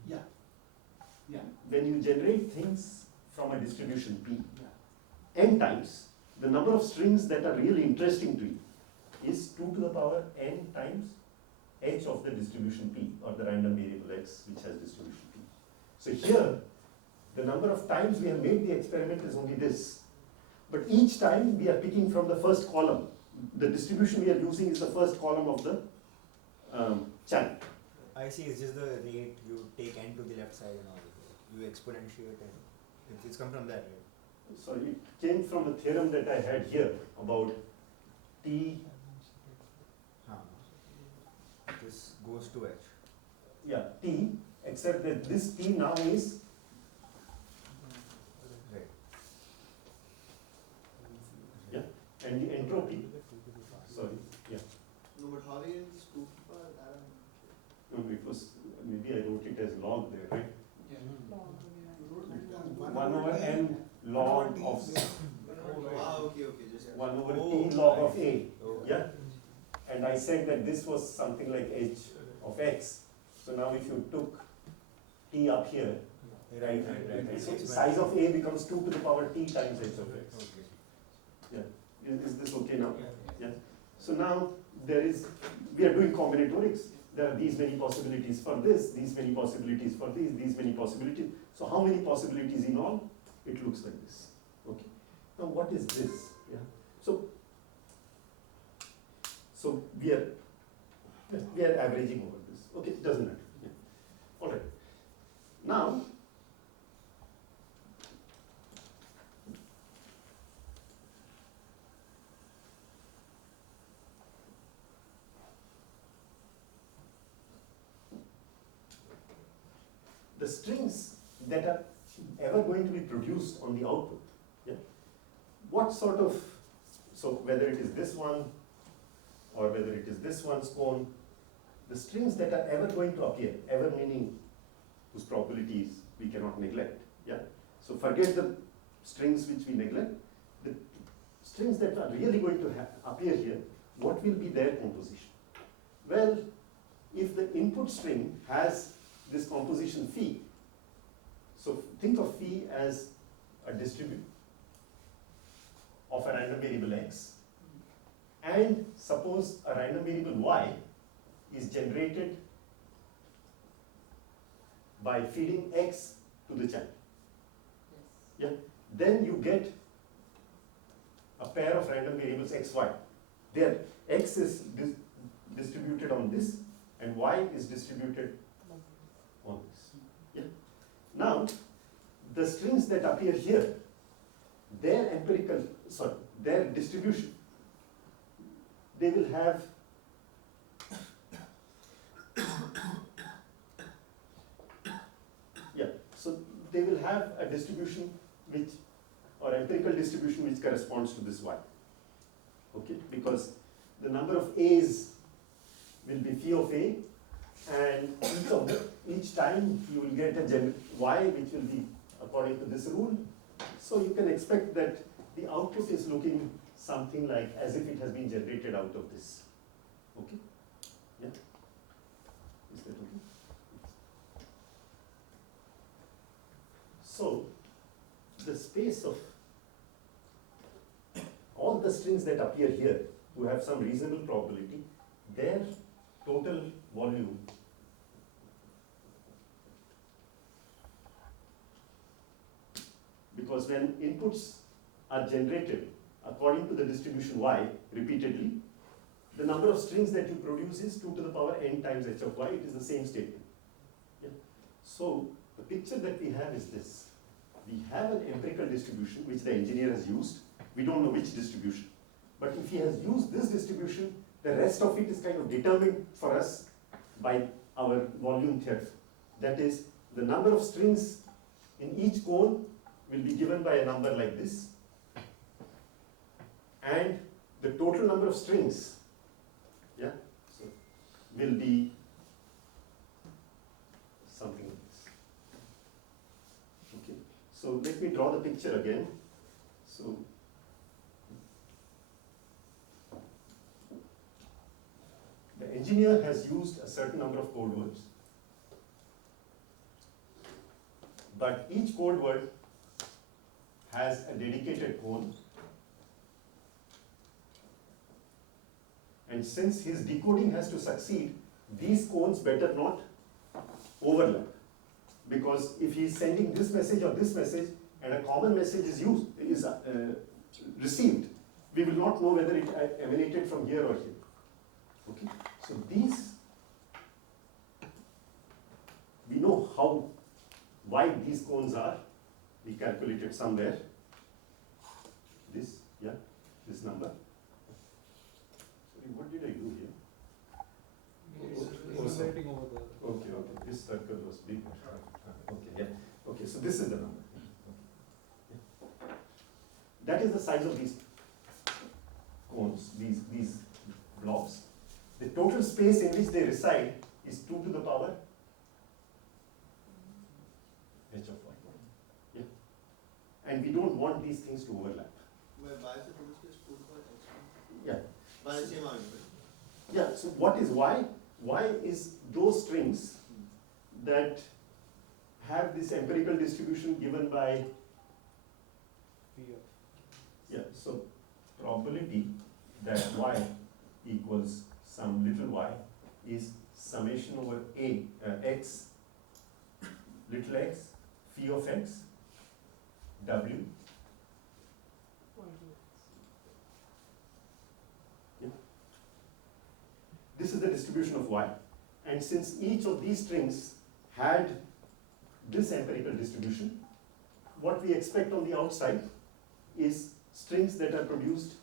Yeah. Yeah. When you generate things from a distribution P, Yeah. n times, the number of strings that are really interesting to you is 2 to the power n times h of the distribution P, or the random variable x which has distribution P. So here, the number of times we have made the experiment is only this. But each time we are picking from the first column. The distribution we are using is the first column of the channel. I see, it's just the rate you take n to the left side and all. You exponentiate and it's come from that, right? So it came from a theorem that I had here about t, This goes to h. yeah, t, except that this t now is Right. and the entropy, sorry, yeah, No, but how is this 2 to power? no, it was, maybe I wrote it as log there, right? Yeah. 1 over n log of, Wow, Okay, just 1 over Oh, t log of I a, see. Okay. yeah? And I said that this was something like h of x. So now if you took t up here, right, so the size of a becomes 2 to the power t times h of x. Okay. Yeah, is this okay now? Yeah. So now we are doing combinatorics. There are these many possibilities for this, these many possibilities for these many possibilities. So how many possibilities in all? It looks like this. Okay. Now what is this? Yeah. So we are averaging over this. Okay, it doesn't matter. Yeah. All right. Now the strings that are ever going to be produced on the output, yeah? What sort of, so whether it is this one or whether it is this one's cone, the strings that are ever going to appear, ever meaning whose probabilities we cannot neglect, yeah? So forget the strings which we neglect, the strings that are really going to appear here, what will be their composition? Well, if the input string has this composition phi, so think of phi as a distribute of a random variable x, and suppose a random variable y is generated by feeding x to the channel. Yeah, then you get a pair of random variables x, y. There, x is distributed on this, and y is distributed on this. Yeah. Now, the strings that appear here, their distribution, they will have so they will have a distribution or empirical distribution which corresponds to this y. Okay, because the number of a's will be phi of a, and each time you will get a y which will be according to this rule. So you can expect that the output is looking something like as if it has been generated out of this. Okay? Yeah? Is that okay? So the space of all the strings that appear here who have some reasonable probability, their total volume because when inputs are generated according to the distribution y repeatedly, the number of strings that you produce is 2 to the power n times h of y. It is the same statement. Yeah? So the picture that we have is this. We have an empirical distribution which the engineer has used. We don't know which distribution. But if he has used this distribution, the rest of it is kind of determined for us by our volume theorem. That is, the number of strings in each cone will be given by a number like this, and the total number of strings, yeah, so will be something like this. Okay, so let me draw the picture again. So the engineer has used a certain number of code words, but each code word has a dedicated cone, and since his decoding has to succeed, these cones better not overlap, because if he is sending this message or this message and a common message is received, we will not know whether it emanated from here or here. Okay, so these, we know how wide these cones are. We calculated somewhere this, yeah, this number. Sorry, what did I do here? It's writing over there. Okay, this circle was big. Okay, yeah. Okay, so this is the number. Yeah. That is the size of these cones, these blobs. The total space in which they reside is 2 to the power h of y. Yeah. And we don't want these things to overlap. Why is the total space 2 to the power x1? Yeah. By the same argument. Yeah, so what is y? Y is those strings that have this empirical distribution given by, yeah, so probability that y equals some little y is summation over x, little x, phi of x, w. Yeah. This is the distribution of y, and since each of these strings had this empirical distribution, what we expect on the outside is strings that are produced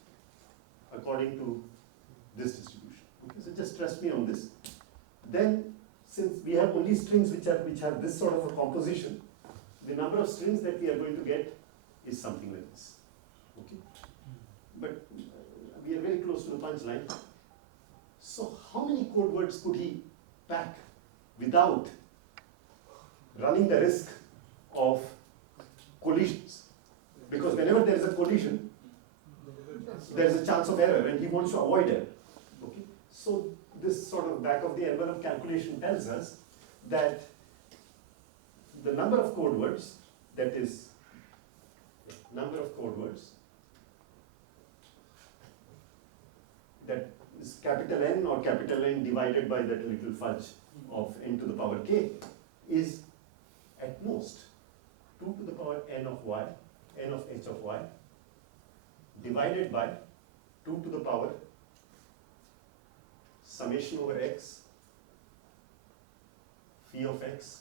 according to this distribution. Okay, so just trust me on this. Then, since we have only strings which have this sort of a composition, the number of strings that we are going to get is something like this. Okay, but we are very close to the punchline. So, how many code words could he pack without running the risk of collisions? Because whenever there is a collision, there is a chance of error, and he wants to avoid error. Okay? So this sort of back of the envelope calculation tells us that the number of code words, that is, number of code words that is capital N or capital N divided by that little fudge of n to the power k is at most 2 to the power n of y, n of h of y, divided by 2 to the power summation over x, phi of x,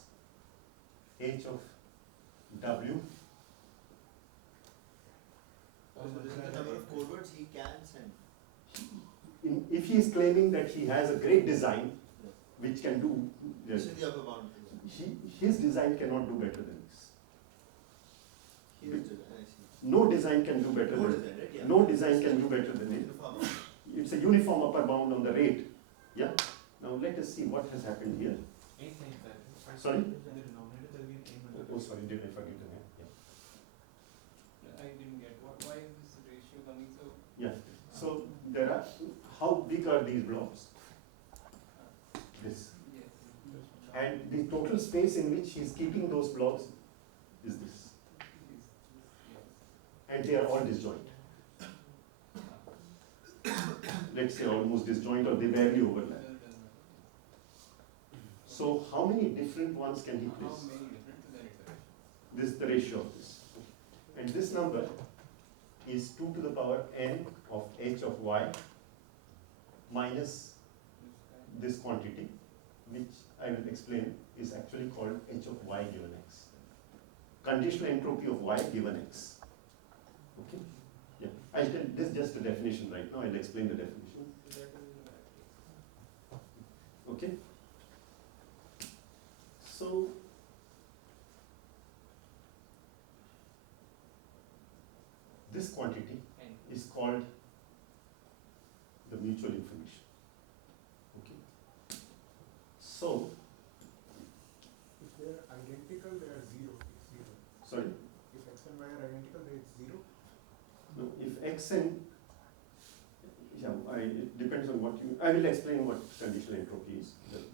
h of w. So this is the number of code words he can send. If he is claiming that he has a great design which can do, This is the upper bound. his design cannot do better than this. Here it is, I see. No design can do better No than design, right? Yeah. no design can do better than it. Uniform. It's a uniform upper bound on the rate. Yeah. Now let us see what has happened here. Sorry? In the denominator there will be an Oh, sorry, did I forget the name? I didn't get why is this ratio coming so? Yeah. So there are, how big are these blocks? This. Yes. And the total space in which he is keeping those blocks is this. And they are all disjoint. Let's say almost disjoint, or they barely overlap. So how many different ones can he How place? many different then it's a ratio. This is the ratio of this. And this number is 2 to the power n of h of y minus this quantity, which I will explain is actually called h of y given x. Conditional entropy of y given x. Okay? Yeah. I'll tell this is just a definition right now. I'll explain the definition. Okay? So this quantity is called the mutual information. Okay? So, If they are identical, they are zero. It's zero. sorry, If x and y are identical, then it's zero. no, if x and, yeah, it depends on what you, I will explain what conditional entropy is.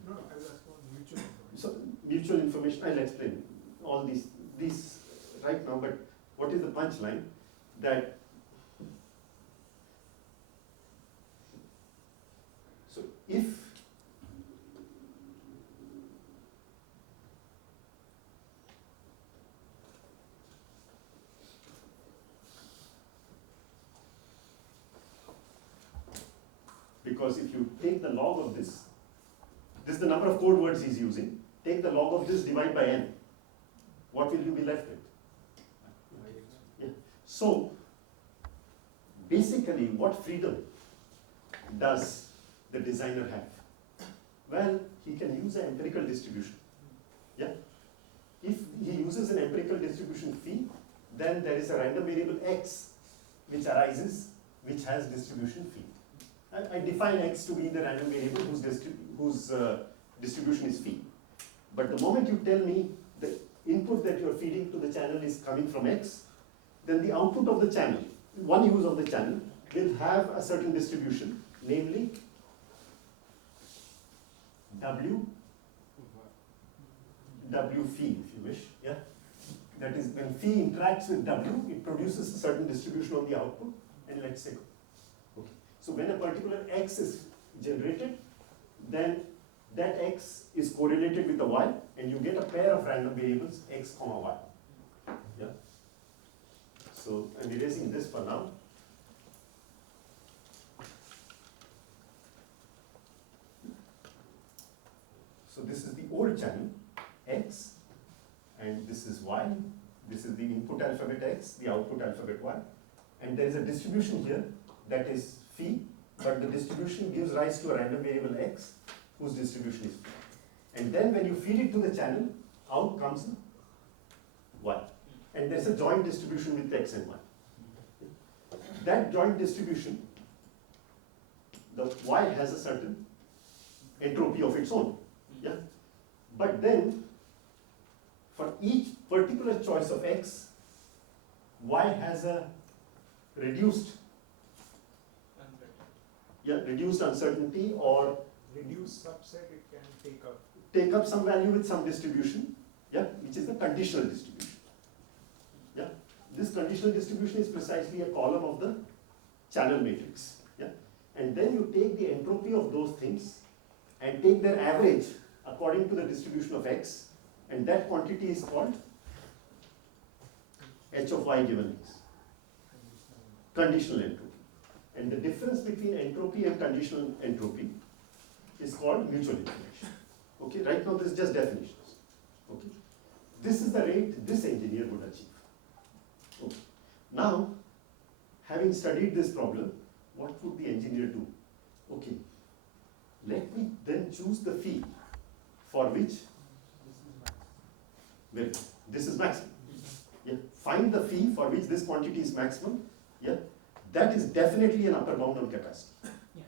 No, I was asking about mutual information. So, mutual information, I'll explain all these right now, but what is the punchline? That, so if because if you take the log of this is the number of code words he's using, take the log of this, divide by n, what will you be left with? Yeah. So, basically what freedom does the designer have? Well, he can use an empirical distribution. Yeah? If he uses an empirical distribution phi, then there is a random variable x which arises, which has distribution phi. I define x to be the random variable whose distribution is phi. But the moment you tell me the input that you are feeding to the channel is coming from x, then the output of the channel one use of the channel will have a certain distribution, namely W phi, if you wish, yeah. That is, when phi interacts with W, it produces a certain distribution on the output, and let's say, okay. So when a particular X is generated, then that X is correlated with the Y, and you get a pair of random variables, X comma Y, yeah. So I'm erasing this for now. So this is the old channel, X, and this is Y. This is the input alphabet X, the output alphabet Y. And there is a distribution here that is phi, but the distribution gives rise to a random variable X, whose distribution is phi. And then when you feed it to the channel, out comes Y. And there's a joint distribution with X and Y. That joint distribution, the Y has a certain entropy of its own. Yeah? But then, for each particular choice of X, Y has a reduced uncertainty, or Reduced subset it can take up some value with some distribution, yeah, which is the conditional distribution. Yeah? This conditional distribution is precisely a column of the channel matrix. Yeah? And then you take the entropy of those things and take their average according to the distribution of X, and that quantity is called H of Y given X. Conditional entropy. And the difference between entropy and conditional entropy is called mutual information. Okay, right now this is just definitions. Okay, this is the rate this engineer would achieve. Okay. Now, having studied this problem, what would the engineer do? Okay, let me then choose the phi for which this is maximum. Yeah, find the phi for which this quantity is maximum. Yeah, that is definitely an upper bound on capacity. Yeah.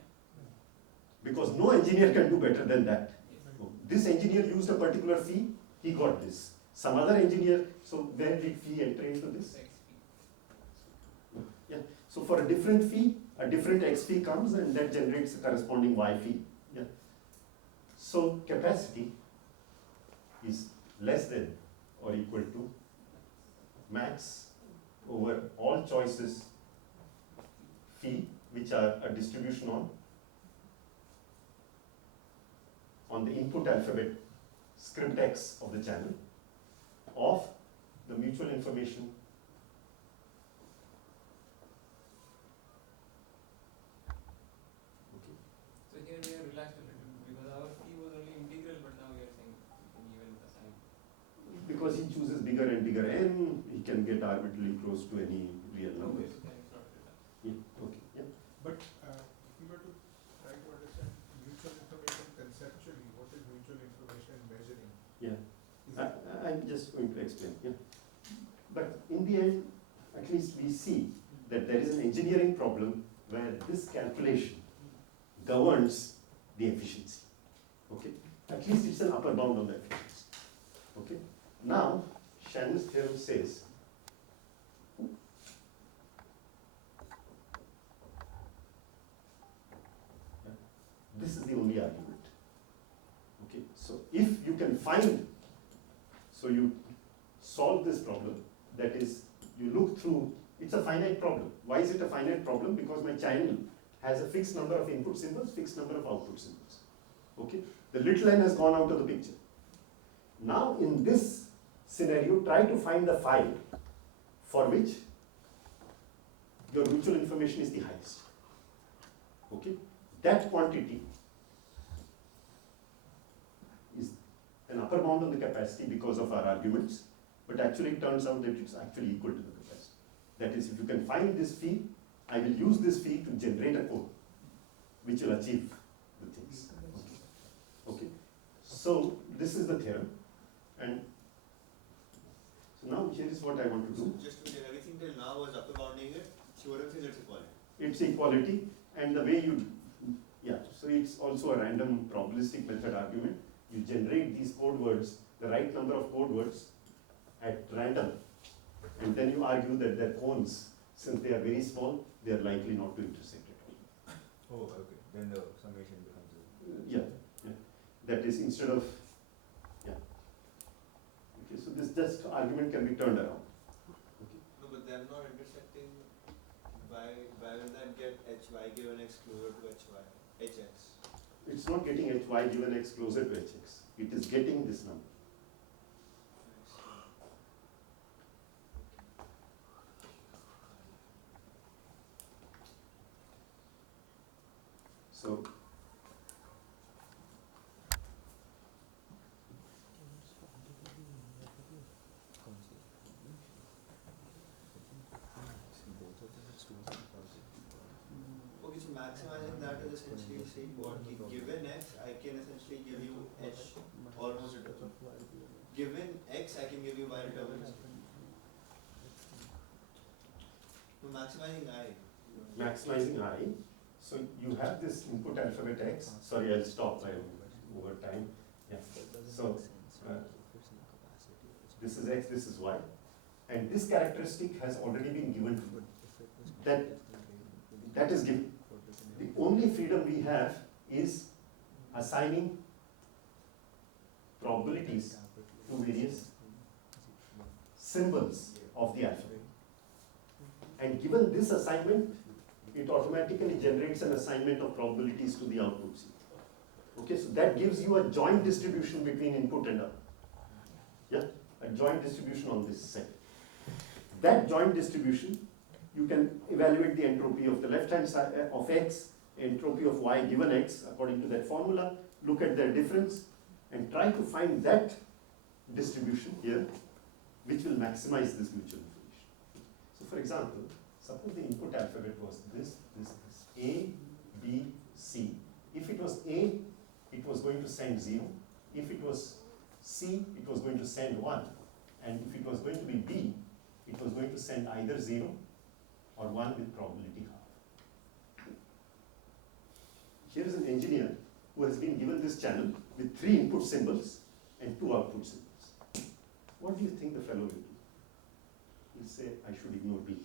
Because no engineer can do better than that. This engineer used a particular phi, he got this. Some other engineer, so where did phi enter into this? Yeah. So for a different phi, a different X phi comes, and that generates a corresponding Y phi. Yeah. So capacity is less than or equal to max over all choices phi, which are a distribution on the input alphabet script X of the channel of the mutual information okay. So here we are relaxed a little bit because our phi was only integral, but now we are saying we can even assign. Because he chooses bigger and bigger n, he can get arbitrarily close to any real number. Okay, so then it's not relaxed. Yeah, okay, yeah. But if you were to try to understand mutual information conceptually, what is mutual information measuring? Yeah. Is it I'm just going to explain, yeah. But in the end, at least we see that there is an engineering problem where this calculation governs the efficiency. Okay? At least it's an upper bound on the efficiency. Okay? Now, Shannon's theorem says this is the only argument. Okay? So if you can find, so you solve this problem, that is, you look through, it's a finite problem. Why is it a finite problem? Because my channel has a fixed number of input symbols, fixed number of output symbols. Okay? The little n has gone out of the picture. Now in this scenario, try to find the phi for which your mutual information is the highest. Okay? That quantity is an upper bound on the capacity because of our arguments, but actually it turns out that it's actually equal to the capacity. That is, if you can find this phi, I will use this phi to generate a code which will achieve the things. Okay. So this is the theorem, and so now here is what I want to do. Just to everything till now was upper bounding it, theorem says it's equality. It's equality, and the way you, yeah, so it's also a random probabilistic method argument. You generate these code words, the right number of code words at random, and then you argue that their cones since they are very small, they are likely not to intersect at all. Oh, okay. Then the summation becomes Yeah, yeah. That is instead of, yeah. Okay, so this just argument can be turned around. Okay. No, but they're not intersecting. Why will that get hy given x closer to hx? It's not getting hy given x closer to hx. It is getting this number. So, Okay, so maximizing that is essentially saying what? Given x, I can essentially give you h almost return. Given x, I can give you y return. So maximizing I. maximizing I. So you have this input alphabet x. Sorry, I'll stop. I'm over time. Yeah. So this is x, this is y, and this characteristic has already been given to you. That is given. The only freedom we have is assigning probabilities to various symbols of the alphabet. And given this assignment, it automatically generates an assignment of probabilities to the output seed. Okay, so that gives you a joint distribution between input and output. Yeah, a joint distribution on this set. That joint distribution, you can evaluate the entropy of the left-hand side of x, entropy of y given x according to that formula, look at their difference, and try to find that distribution here, which will maximize this mutual information. So for example, suppose the input alphabet was this, A, B, C. If it was A, it was going to send 0. If it was C, it was going to send 1. And if it was going to be B, it was going to send either 0 or 1 with probability half. Here is an engineer who has been given this channel with 3 input symbols and 2 output symbols. What do you think the fellow will do? He'll say, I should ignore B.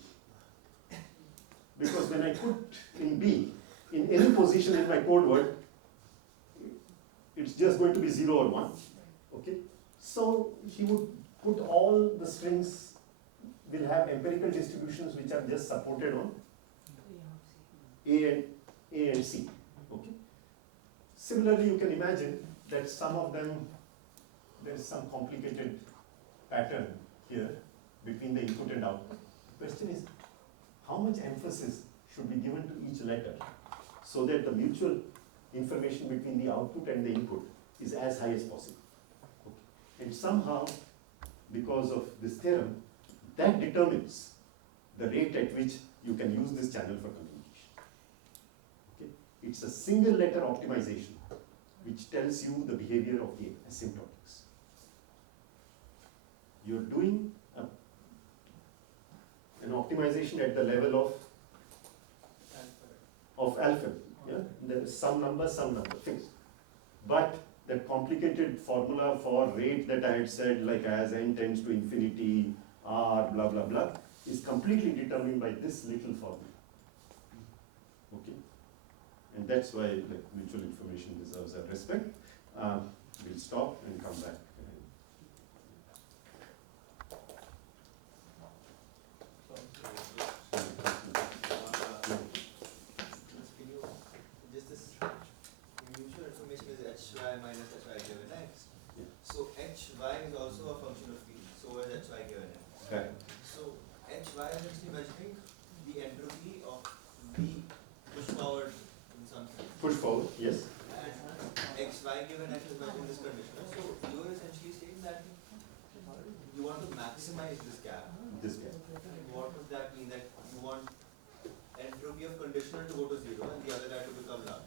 Because when I put in B, in any position in my code word, it's just going to be 0 or 1. Okay? So he would put all the strings will have empirical distributions which are just supported on A and C. Okay? Similarly, you can imagine that some of them, there is some complicated pattern here between the input and output. Question is, how much emphasis should be given to each letter so that the mutual information between the output and the input is as high as possible? Okay. And somehow, because of this theorem, that determines the rate at which you can use this channel for communication. Okay? It's a single letter optimization which tells you the behavior of the asymptotics. You're doing an optimization at the level of alphabet. Yeah? There is some number, fixed. But that complicated formula for rate that I had said, like as n tends to infinity, r, blah, blah, blah, is completely determined by this little formula. Okay? And that's why like, mutual information deserves our respect. We'll stop and come back. Mutual information is hy minus hy given x. Yeah. So hy is also a function of p. So is hy given x. Correct. So hy is actually measuring the entropy of b push forward in some sense. Push forward, yes. And xy given x is measuring this condition. So you are essentially saying that you want to maximize this gap. This guy. What does that mean? That you want entropy of conditional to go to 0 and the other guy to become large?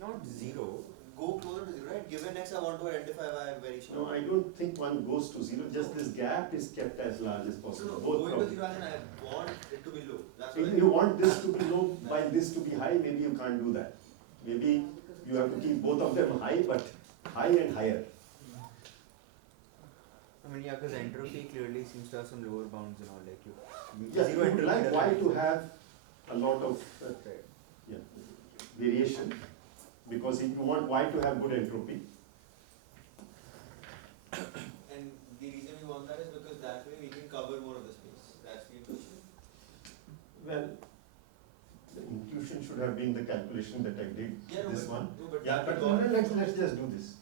Not 0. Go closer to 0, right? Given x, I want to identify y very short. No, I don't think one goes to 0. Just this gap is kept as large as possible. So Both going to 0 problems. and I want it to be low. That's If why. you want this to be low, while this to be high, maybe you can't do that. Maybe you have to keep both of them high, but high and higher. I mean, yeah, because entropy clearly seems to have some lower bounds and all, like you. Yeah, zero you would entropy like doesn't Y make to sense. have a lot of Right. yeah, variation, because if you want Y to have good entropy, And the reason we want that is because that way we can cover more of the space. That's the intuition. well, the intuition should have been the calculation that I did, Yeah, no, this but, one. no, but Yeah, that but we got- let's just do this.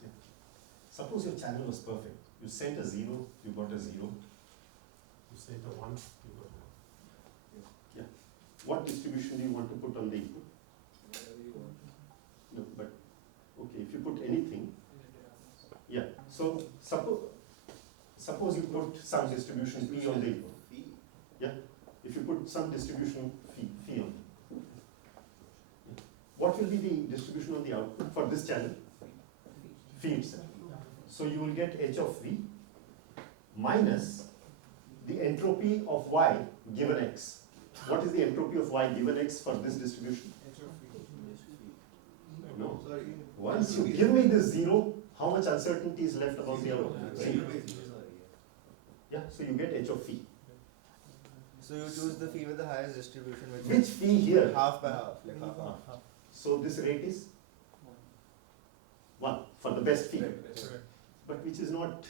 Suppose your channel was perfect. You sent a 0, you got a 0. You sent a 1, you got a 1. Yeah. What distribution do you want to put on the input? whatever you want. No, but, okay, if you put anything, yeah, so suppose you put some distribution P on the input. Fee. If you put some distribution phi on it, what will be the distribution on the output for this channel? Phi itself. So you will get h of v minus the entropy of y given x. What is the entropy of y given x for this distribution? No. Sorry. Once you give me this 0, how much uncertainty is left about the output? Zero Zero. by zero, sorry. Yeah, so you get h of phi. So you choose the phi with the highest distribution, which Which is phi here? half by half, like half. So this rate is 1 for the best phi. Right. But which is not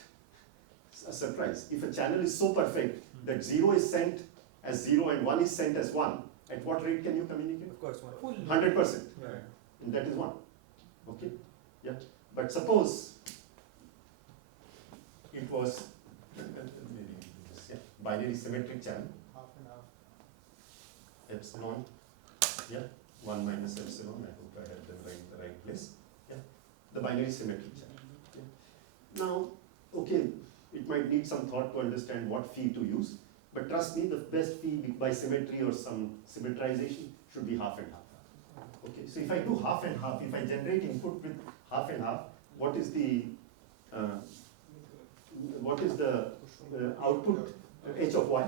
a surprise. If a channel is so perfect that 0 is sent as 0 and 1 is sent as 1, at what rate can you communicate? Of course, one. 100%. Right. And that is 1. Okay? Yeah. But suppose it was binary symmetric channel, Half and half. epsilon, yeah, 1 minus epsilon, I hope I have them in the right place. Yeah. The binary symmetric channel. Yeah. Now, okay, it might need some thought to understand what phi to use, but trust me, the best phi by symmetry or some symmetrization should be half and half. Okay, so if I do half and half, if I generate input with half and half, what is the output h of y?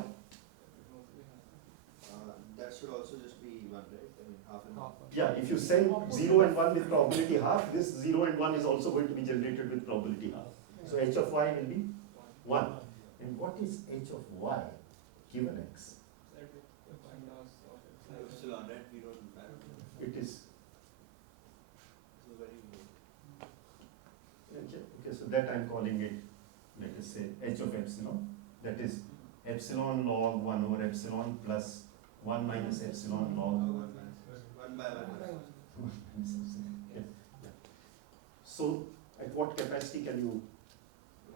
That should also just be 1, right? I mean, half and half. Yeah, if you send 0 and 1 with probability half, this 0 and 1 is also going to be generated with probability half. So h of y will be 1. And what is h of y given x? Epsilon, right? We don't, I don't know. It is, So very okay, so that I'm calling it, let us say, h of epsilon. That is epsilon log 1 over epsilon plus 1 minus epsilon log 1 by 1. Yeah, yeah. So, at what capacity can you?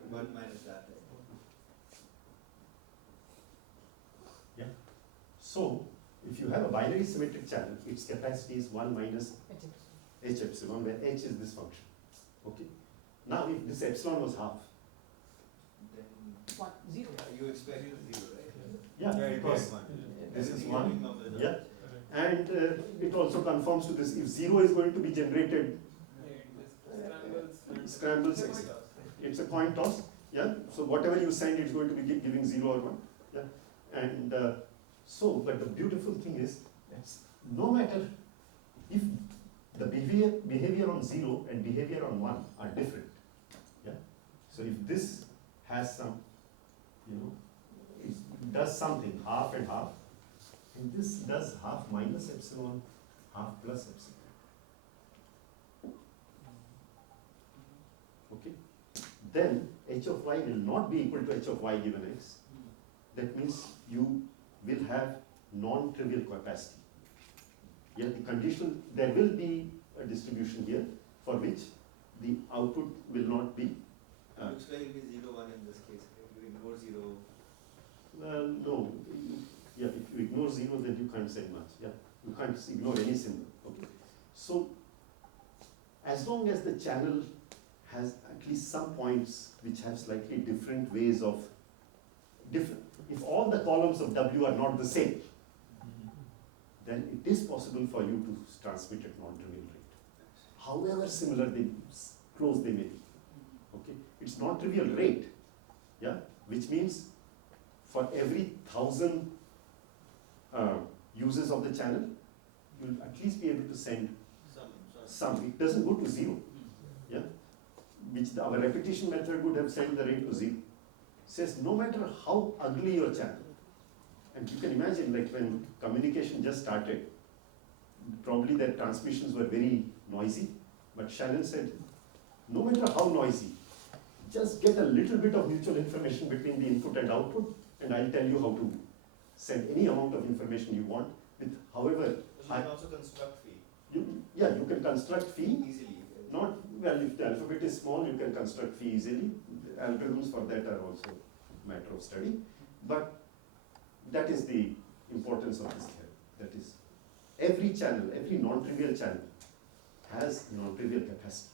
1 minus that, right? Yeah. So, if you have a binary symmetric channel, its capacity is 1 minus h epsilon, where h is this function. Okay. Now, if this epsilon was half, Then 0. you expect 0, right? yeah, Yeah, because one. this is The 1, ending of the yeah. And it also conforms to this. If 0 is going to be generated, scrambles, it's a coin toss. Yeah. So whatever you send, it's going to be giving 0 or 1. Yeah. And but the beautiful thing is, no matter if the behavior on 0 and behavior on 1 are different. Yeah. So if this has some, it does something half and half. And this does half minus epsilon, half plus epsilon. Okay? Then h of y will not be equal to h of y given x. That means you will have non-trivial capacity. Yeah, the conditional, there will be a distribution here for which the output will not be. Looks like it will be 0, 1 in this case. If you ignore 0, Well, no. Yeah, if you ignore 0, then you can't say much. Yeah, you can't ignore any symbol. Okay. So, as long as the channel has at least some points which have slightly different ways of if all the columns of W are not the same, then it is possible for you to transmit at non-trivial rate. However similar close they may be. Okay, it's non-trivial rate. Yeah, which means for every 1,000 uses of the channel, you will at least be able to send some. It doesn't go to 0. Yeah, which our repetition method would have sent the rate to 0. says no matter how ugly your channel, and you can imagine like when communication just started, probably their transmissions were very noisy, but Shannon said, no matter how noisy, just get a little bit of mutual information between the input and output, and I'll tell you how to send any amount of information you want with however You can also construct fee you can construct fee. easily. Not, well, if the alphabet is small, you can construct fee easily. The algorithms for that are also a matter of study. But that is the importance of this theory. That is, every channel, every non-trivial channel has non-trivial capacity.